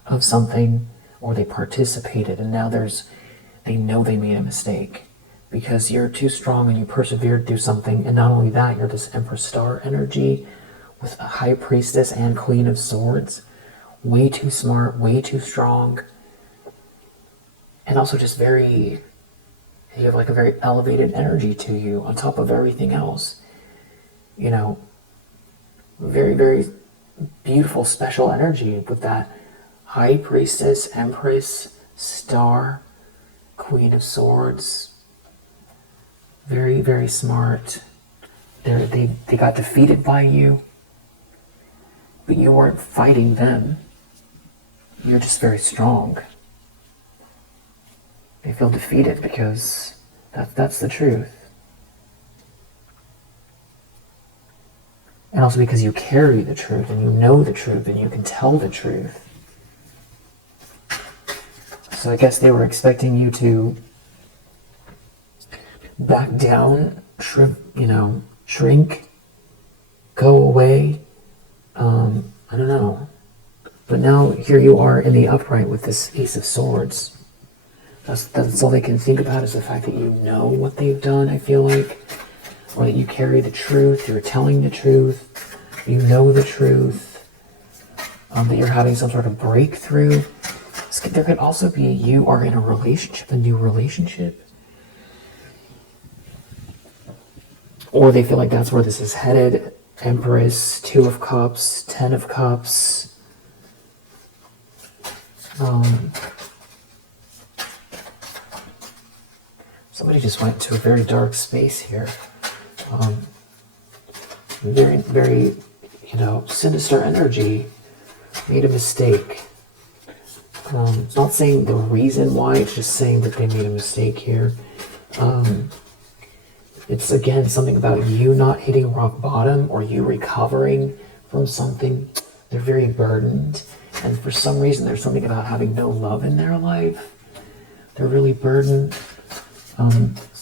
of something or they participated, and now they know they made a mistake because you're too strong and you persevered through something. And not only that, you're this Empress Star energy with a High Priestess and Queen of Swords. Way too smart, way too strong, and also just you have like a very elevated energy to you on top of everything else. You know, very, very beautiful, special energy with that High Priestess, Empress, Star, Queen of Swords. Very, very smart. They got defeated by you, but you weren't fighting them. You're just very strong. They feel defeated because that's the truth. And also because you carry the truth and you know the truth and you can tell the truth. So I guess they were expecting you to back down, shrink, go away. I don't know. But now here you are in the upright with this Ace of Swords. That's all they can think about is the fact that you know what they've done, I feel like. Or that you carry the truth, you're telling the truth, you know the truth, that you're having some sort of breakthrough. There could also be you are in a relationship, a new relationship. Or they feel like that's where this is headed. Empress, 2 of Cups, 10 of Cups. Somebody just went to a very dark space here. Very, very, sinister energy. Made a mistake. It's not saying the reason why, it's just saying that they made a mistake here. It's again something about you not hitting rock bottom or you recovering from something. They're very burdened. And for some reason, there's something about having no love in their life. They're really burdened.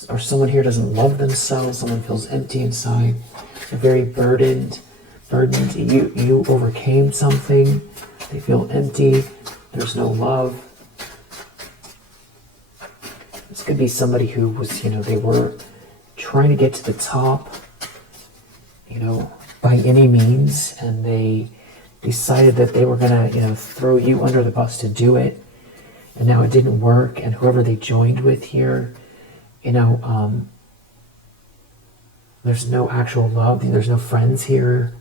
Or someone here doesn't love themselves. Someone feels empty inside. They're very burdened. You overcame something. They feel empty. There's no love. This could be somebody who was, they were trying to get to the top, by any means, and they decided that they were gonna, throw you under the bus to do it, and now it didn't work, and whoever they joined with here, there's no actual love, there's no friends here,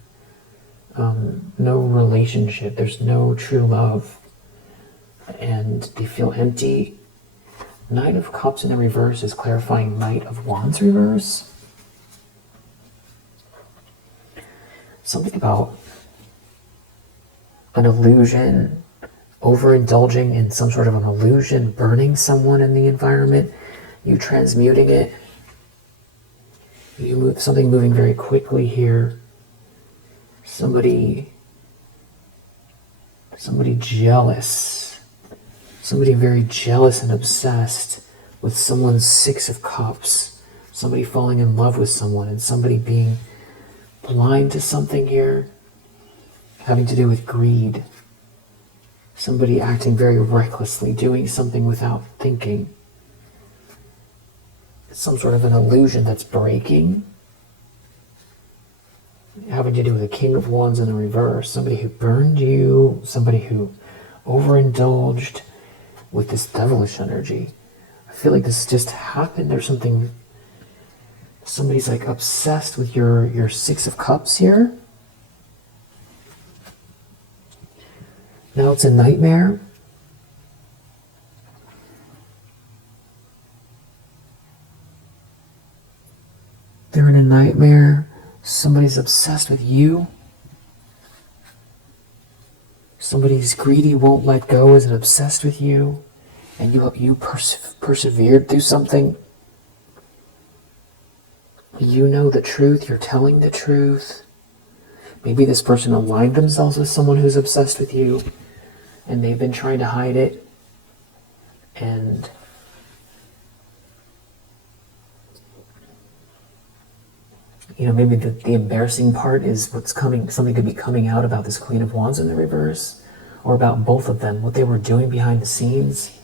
no relationship, there's no true love, and they feel empty. Knight of Cups in the reverse is clarifying Knight of Wands reverse. Something about an illusion, overindulging in some sort of an illusion, burning someone in the environment, you transmuting it. Something moving very quickly here. Somebody jealous. Somebody very jealous and obsessed with someone's 6 of Cups. Somebody falling in love with someone and somebody being blind to something here. Having to do with greed. Somebody acting very recklessly, doing something without thinking. It's some sort of an illusion that's breaking. Having to do with the King of Wands in the reverse. Somebody who burned you, somebody who overindulged with this devilish energy. I feel like this just happened. There's something, somebody's like obsessed with your 6 of Cups here. Now it's a nightmare. They're in a nightmare. Somebody's obsessed with you. Somebody's greedy, won't let go, is obsessed with you. And you persevered through something. You know the truth. You're telling the truth. Maybe this person aligned themselves with someone who's obsessed with you. and they've been trying to hide it. And maybe the embarrassing part is what's coming. Something could be coming out about this Queen of Wands in the reverse, or about both of them, what they were doing behind the scenes.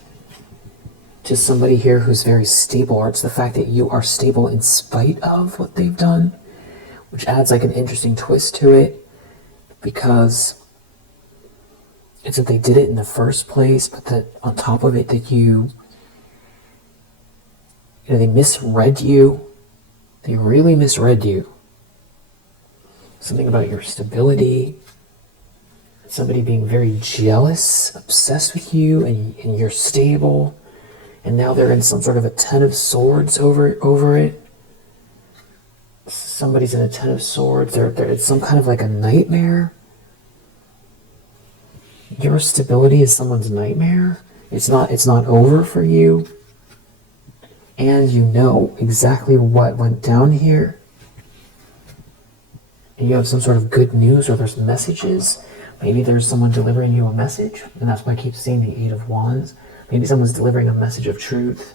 To somebody here who's very stable, or it's the fact that you are stable in spite of what they've done, which adds like an interesting twist to it, because it's that they did it in the first place, but that on top of it that they misread you. They really misread you. Something about your stability, somebody being very jealous, obsessed with you, and you're stable, and now they're in some sort of a Ten of Swords over it. Somebody's in a Ten of Swords. It's some kind of like a nightmare. Your stability is someone's nightmare. It's not over for you. And you know exactly what went down here. And you have some sort of good news, or there's messages. Maybe there's someone delivering you a message, and that's why I keep seeing the Eight of Wands. Maybe someone's delivering a message of truth.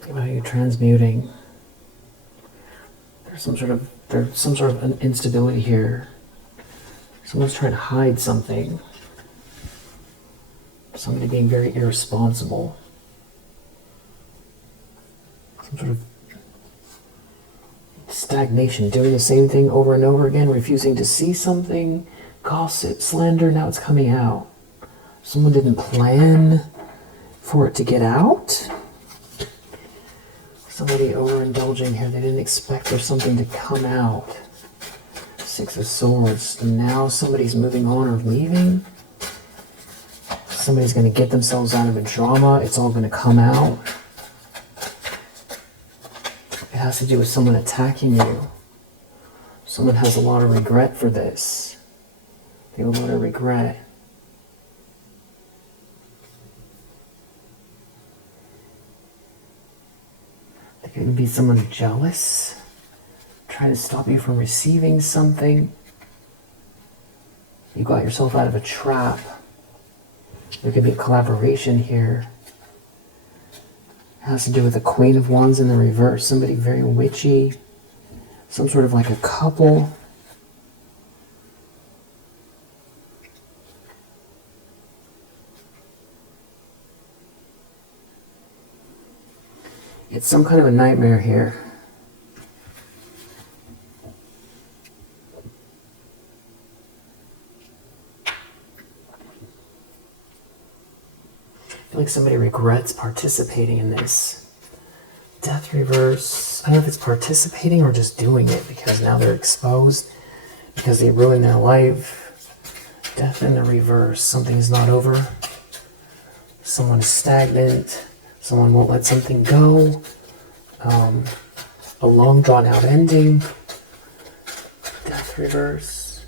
Think about you transmuting. There's some sort of an instability here. Someone's trying to hide something. Somebody being very irresponsible. Some sort of stagnation, doing the same thing over and over again, refusing to see something, gossip, slander, now it's coming out. Someone didn't plan for it to get out. Somebody overindulging here, they didn't expect for something to come out. Six of Swords, and now somebody's moving on or leaving. Somebody's going to get themselves out of a drama. It's all going to come out. It has to do with someone attacking you. Someone has a lot of regret for this. They have a lot of regret. There could be someone jealous, trying to stop you from receiving something. You got yourself out of a trap. There could be a collaboration here. It has to do with the Queen of Wands in the reverse. Somebody very witchy. Some sort of like a couple. It's some kind of a nightmare here. I feel like somebody regrets participating in this. Death reverse. I don't know if it's participating or just doing it because now they're exposed, because they ruined their life. Death in the reverse. Something's not over. Someone is stagnant. Someone won't let something go. A long drawn out ending. Death reverse.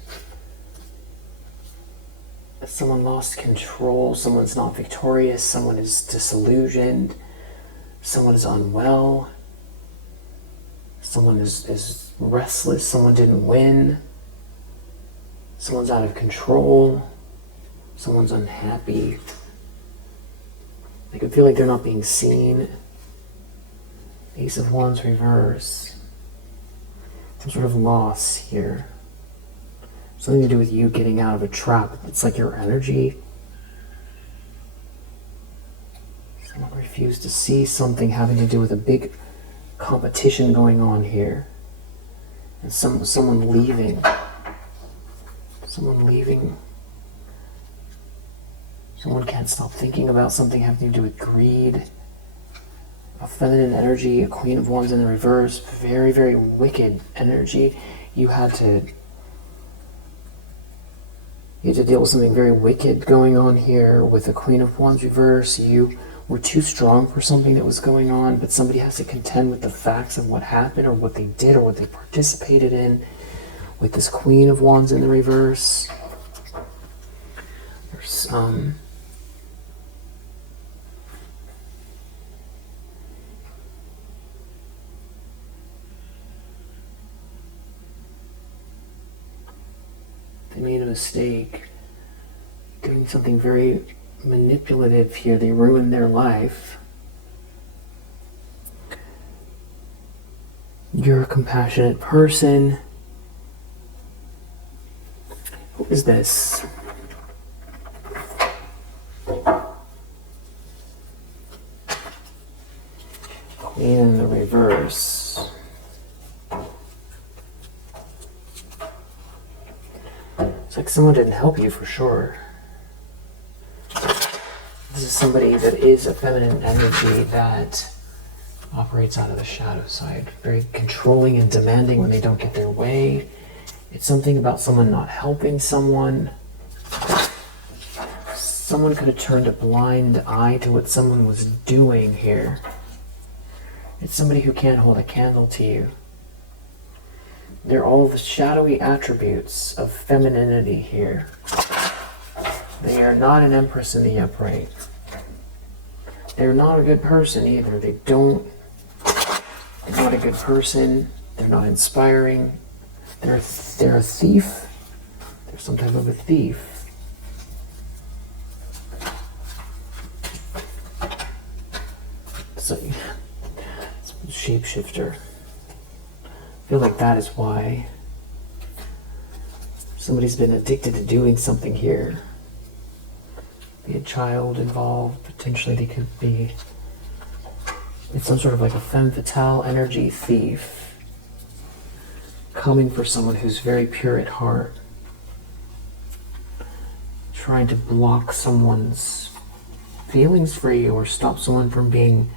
Someone lost control, someone's not victorious, someone is disillusioned, someone is unwell, someone is restless, someone didn't win, someone's out of control, someone's unhappy. They could feel like they're not being seen. Ace of Wands reverse. Some sort of loss here. Something to do with you getting out of a trap. It's like your energy. Someone refused to see something having to do with a big competition going on here. And someone leaving. Someone leaving. Someone can't stop thinking about something having to do with greed. A feminine energy, a Queen of Wands in the reverse. Very, very wicked energy. You had to deal with something very wicked going on here with the Queen of Wands reverse. You were too strong for something that was going on, but somebody has to contend with the facts of what happened or what they did or what they participated in with this Queen of Wands in the reverse. There's They made a mistake doing something very manipulative here. They ruined their life. You're a compassionate person. Who is this? Queen in the reverse. It's like someone didn't help you for sure. This is somebody that is a feminine energy that operates out of the shadow side. Very controlling and demanding when they don't get their way. It's something about someone not helping someone. Someone could have turned a blind eye to what someone was doing here. It's somebody who can't hold a candle to you. They're all the shadowy attributes of femininity here. They are not an empress in the upright. They're not a good person either. They're not a good person. They're not inspiring. They're a thief. They're some type of a thief. So, shapeshifter. I feel like that is why somebody's been addicted to doing something here. Be a child involved, potentially they could be. It's some sort of like a femme fatale energy thief coming for someone who's very pure at heart, trying to block someone's feelings for you or stop someone from being,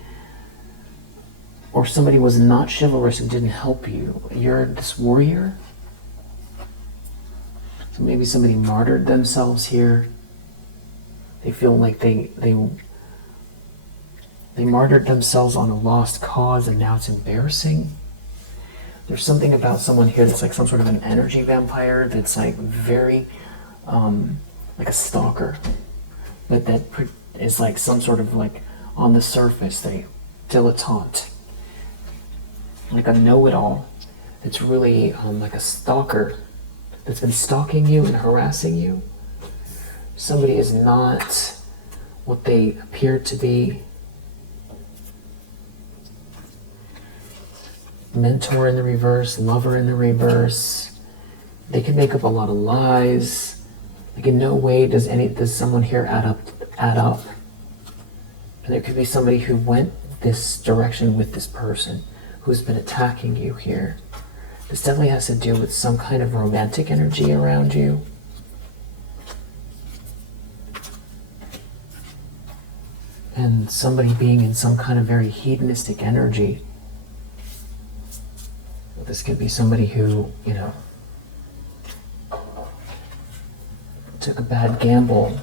or somebody was not chivalrous and didn't help you. You're this warrior. So maybe somebody martyred themselves here. They feel like they martyred themselves on a lost cause and now it's embarrassing. There's something about someone here that's like some sort of an energy vampire that's like very, like a stalker. But that is like some sort of like on the surface, they dilettante. Like a know-it-all. It's really like a stalker that's been stalking you and harassing you. Somebody is not what they appear to be. Mentor in the reverse, lover in the reverse. They can make up a lot of lies. Like in no way does someone here add up. And there could be somebody who went this direction with this person who's been attacking you here. This definitely has to do with some kind of romantic energy around you. And somebody being in some kind of very hedonistic energy. This could be somebody who, took a bad gamble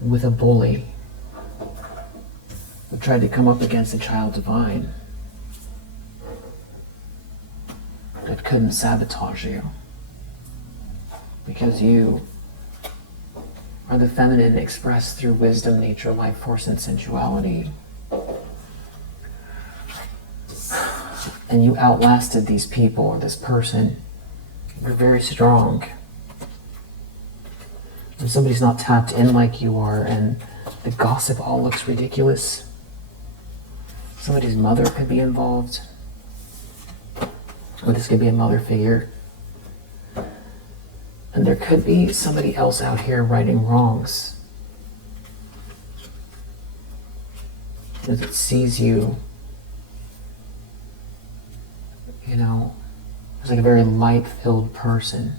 with a bully who tried to come up against a child divine that couldn't sabotage you because you are the feminine expressed through wisdom, nature, life force, and sensuality. And you outlasted these people or this person. You're very strong. When somebody's not tapped in like you are and the gossip all looks ridiculous, somebody's mother could be involved. Or this could be a mother figure. And there could be somebody else out here righting wrongs. Because it sees you, as like a very light-filled person.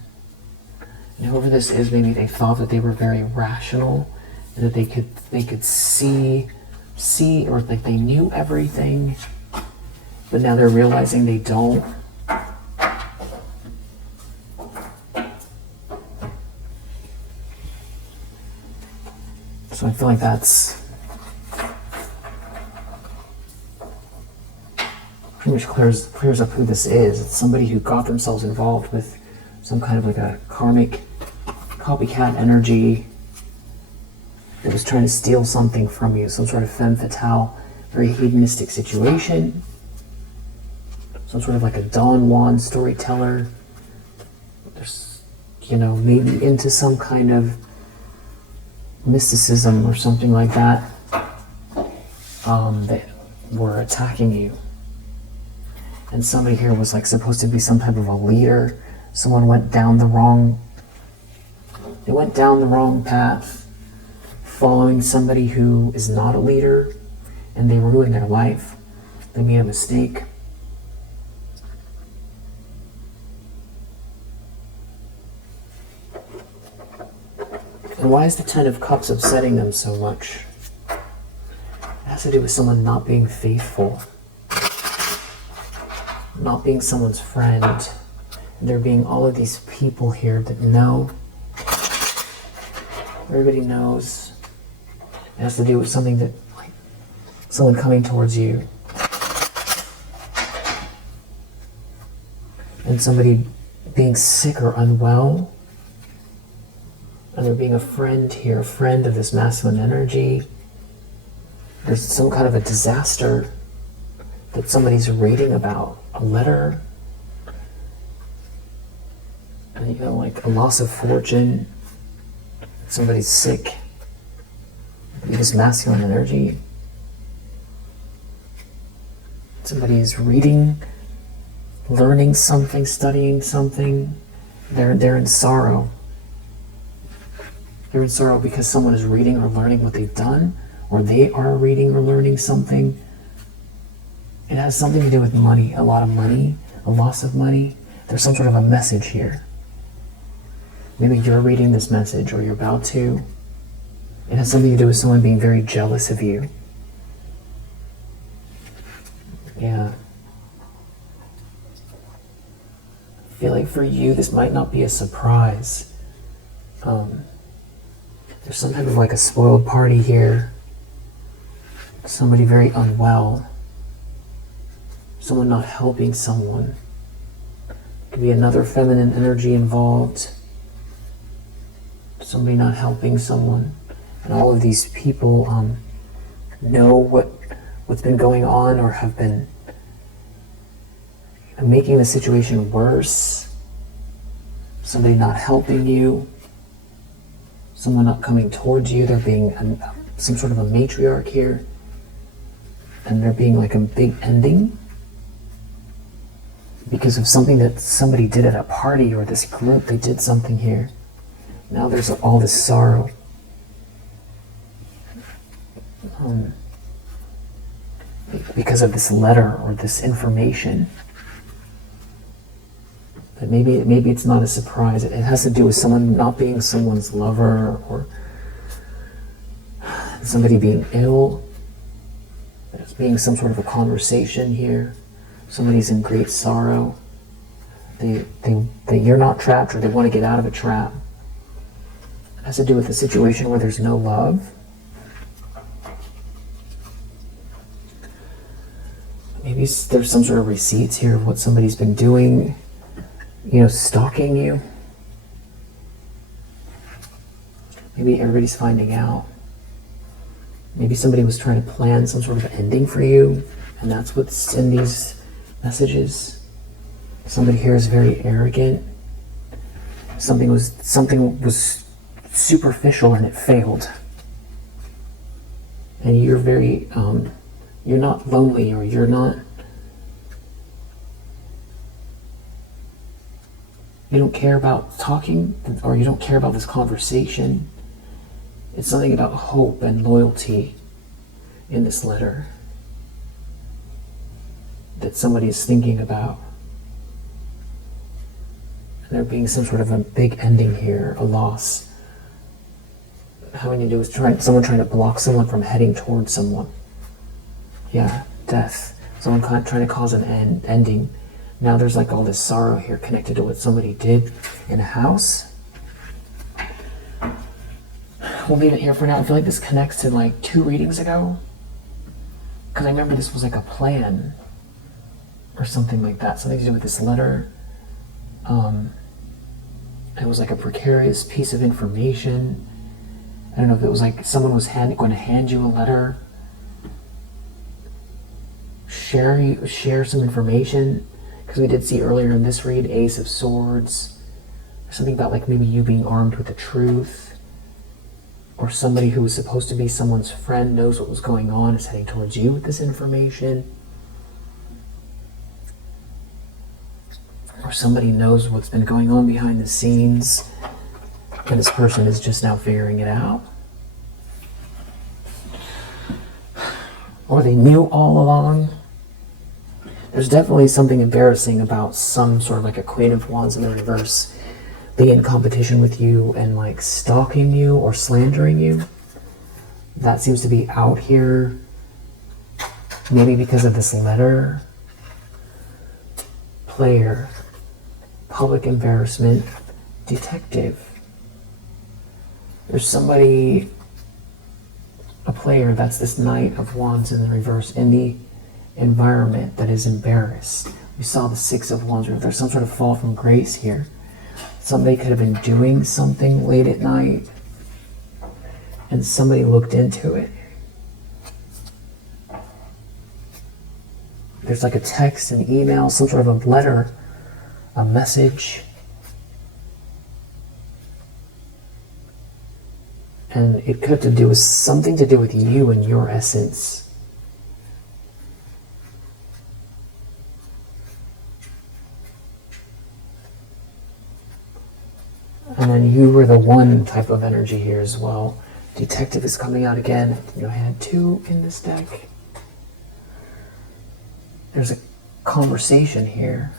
And whoever this is, maybe they thought that they were very rational and that they could see, or like they knew everything, but now they're realizing they don't. So I feel like that's pretty much clears up who this is. It's somebody who got themselves involved with some kind of like a karmic copycat energy that was trying to steal something from you, some sort of femme fatale, very hedonistic situation, some sort of like a Don Juan storyteller. There's maybe into some kind of mysticism or something like that, that were attacking you. And somebody here was like supposed to be some type of a leader. Someone went down the wrong path, following somebody who is not a leader, and they ruined their life. They made a mistake. And why is the Ten of Cups upsetting them so much? It has to do with someone not being faithful, not being someone's friend. And there being all of these people here that know. Everybody knows. It has to do with something that, like, someone coming towards you. And somebody being sick or unwell. And there being a friend here, a friend of this masculine energy. There's some kind of a disaster that somebody's reading about, a letter, and like a loss of fortune, somebody's sick, this masculine energy. Somebody is reading, learning something, studying something. They're in sorrow. They're in sorrow because someone is reading or learning what they've done, or they are reading or learning something. It has something to do with money, a lot of money, a loss of money. There's some sort of a message here. Maybe you're reading this message, or you're about to. It has something to do with someone being very jealous of you. Yeah. I feel like for you, this might not be a surprise. There's some type of like a spoiled party here. Somebody very unwell. Someone not helping someone. Could be another feminine energy involved. Somebody not helping someone. And all of these people know what's been going on, or have been making the situation worse. Somebody not helping you. Someone not coming towards you. There being some sort of a matriarch here. And there being like a big ending because of something that somebody did at a party, or this group, they did something here. Now there's all this sorrow. Because of this letter or this information. But maybe it's not a surprise. It has to do with someone not being someone's lover, or somebody being ill. There's being some sort of a conversation here. Somebody's in great sorrow. You're not trapped, or they want to get out of a trap. It has to do with a situation where there's no love. Maybe there's some sort of receipts here of what somebody's been doing, stalking you. Maybe everybody's finding out. Maybe somebody was trying to plan some sort of ending for you, and that's what's in these messages. Somebody here is very arrogant. Something was superficial and it failed. And you're very, you're not lonely, or you don't care about talking, or you don't care about this conversation. It's something about hope and loyalty in this letter that somebody is thinking about. And there being some sort of a big ending here, a loss. Having to do with someone trying to block someone from heading towards someone. Yeah, death. Someone trying to cause an ending. Now there's like all this sorrow here connected to what somebody did in a house. We'll leave it here for now. I feel like this connects to like 2 readings ago. Because I remember this was like a plan or something like that. Something to do with this letter. It was like a precarious piece of information. I don't know if it was like someone was going to hand you a letter. Share some information. Because we did see earlier in this read, Ace of Swords. Something about like maybe you being armed with the truth, or somebody who was supposed to be someone's friend knows what was going on, is heading towards you with this information. Or somebody knows what's been going on behind the scenes, and this person is just now figuring it out. Or they knew all along. There's definitely something embarrassing about some sort of like a Queen of Wands in the reverse being in competition with you and like stalking you or slandering you. That seems to be out here, maybe because of this letter. Player, public embarrassment, detective. There's somebody, a player, that's this Knight of Wands in the reverse, in the environment that is embarrassed. We saw the Six of Wands. There's some sort of fall from grace here. Somebody could have been doing something late at night and somebody looked into it. There's like a text, an email, some sort of a letter, a message. And it could have to do with something to do with you and your essence. And then you were the one type of energy here as well. Detective is coming out again. I had two in this deck. There's a conversation here.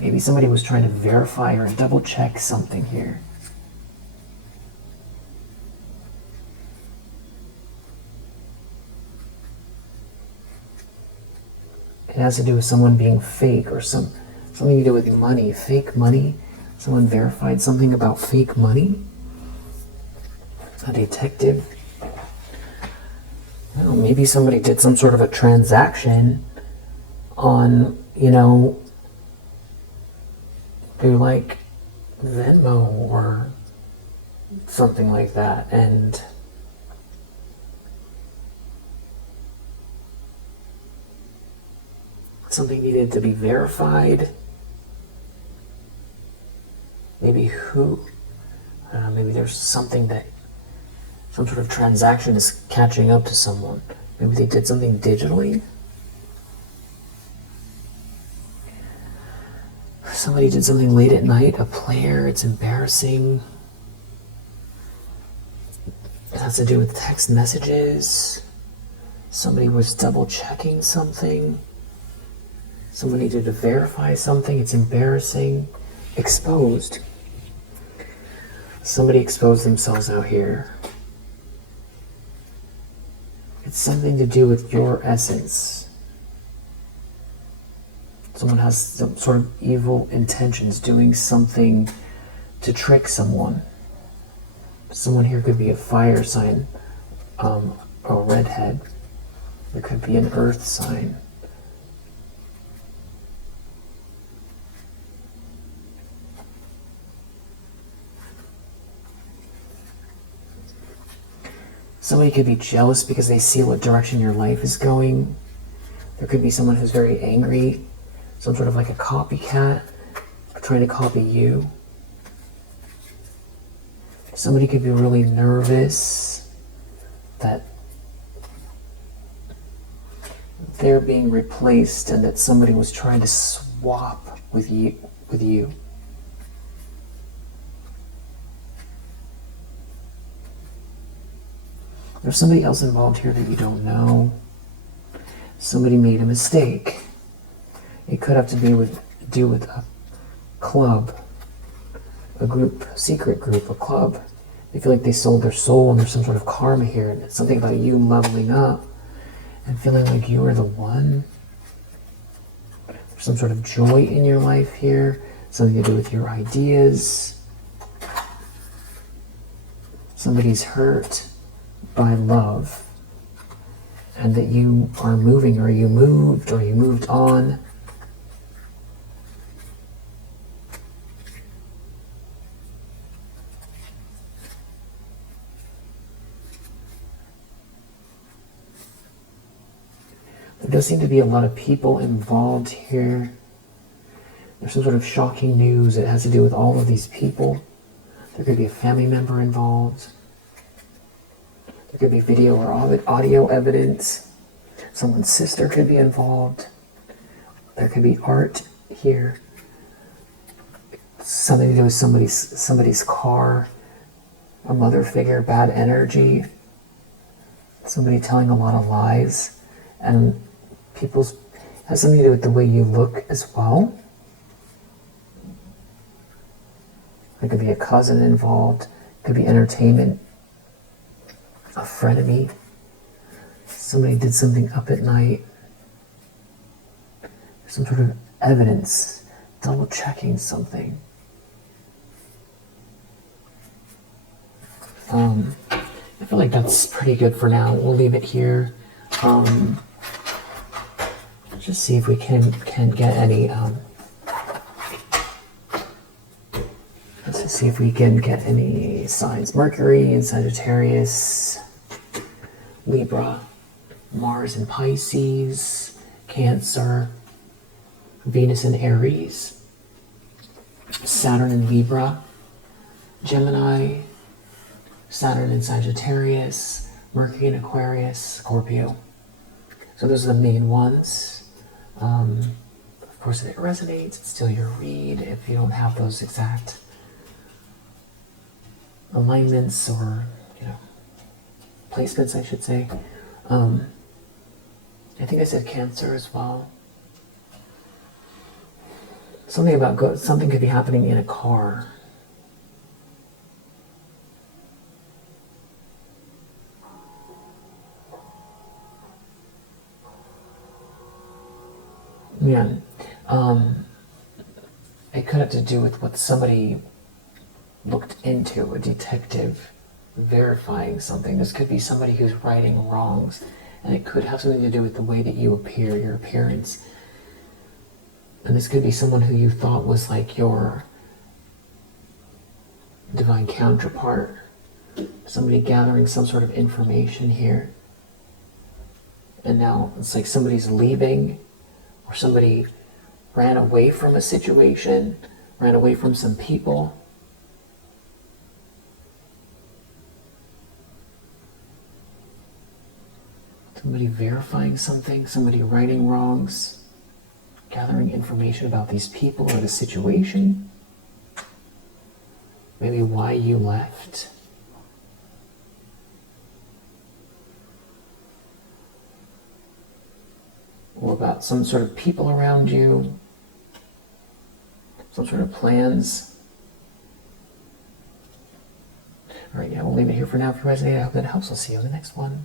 Maybe somebody was trying to verify or double check something here. It has to do with someone being fake or something to do with money, fake money. Someone verified something about fake money. A detective. Maybe somebody did some sort of a transaction on, through like Venmo or something like that, and something needed to be verified. Maybe maybe there's something that, some sort of transaction is catching up to someone. Maybe they did something digitally. Somebody did something late at night, a player, it's embarrassing. It has to do with text messages. Somebody was double checking something. Someone needed to verify something, it's embarrassing. Exposed. Somebody exposed themselves out here. It's something to do with your essence. Someone has some sort of evil intentions, doing something to trick someone. Someone here could be a fire sign, a redhead. There could be an earth sign. Somebody could be jealous because they see what direction your life is going. There could be someone who's very angry, some sort of like a copycat, trying to copy you. Somebody could be really nervous that they're being replaced and that somebody was trying to swap with you. There's somebody else involved here that you don't know. Somebody made a mistake. It could have to do with a club, a group, a secret group, a club. They feel like they sold their soul, and there's some sort of karma here, and it's something about you leveling up and feeling like you are the one. There's some sort of joy in your life here, something to do with your ideas. Somebody's hurt by love, and that you are moving, or you moved on. There does seem to be a lot of people involved here. There's some sort of shocking news. It has to do with all of these people. There could be a family member involved. There could be video or audio evidence. Someone's sister could be involved. There could be art here. Something to do with somebody's car. A mother figure, bad energy. Somebody telling a lot of lies. And people's has something to do with the way you look as well. There could be a cousin involved. Could be entertainment. A frenemy. Somebody did something up at night. Some sort of evidence. Double checking something. I feel like that's pretty good for now. We'll leave it here. Just see if we can get any. Let's just see if we can get any signs. Mercury in Sagittarius, Libra, Mars in Pisces, Cancer, Venus in Aries, Saturn in Libra, Gemini, Saturn in Sagittarius, Mercury in Aquarius, Scorpio. So those are the main ones. Of course, if it resonates, it's still your read. If you don't have those exact alignments or, placements, I should say. I think I said Cancer as well. Something could be happening in a car. Yeah. It could have to do with what somebody looked into, a detective verifying something. This could be somebody who's righting wrongs, and it could have something to do with the way that you appear, your appearance. And this could be someone who you thought was like your divine counterpart, somebody gathering some sort of information here. And now it's like somebody's leaving, or somebody ran away from a situation, ran away from some people. Somebody verifying something, somebody righting wrongs, gathering information about these people or the situation. Maybe why you left. Or about some sort of people around you, some sort of plans. All right, yeah, we'll leave it here for now. If you resonate, I hope that helps. I'll see you in the next one.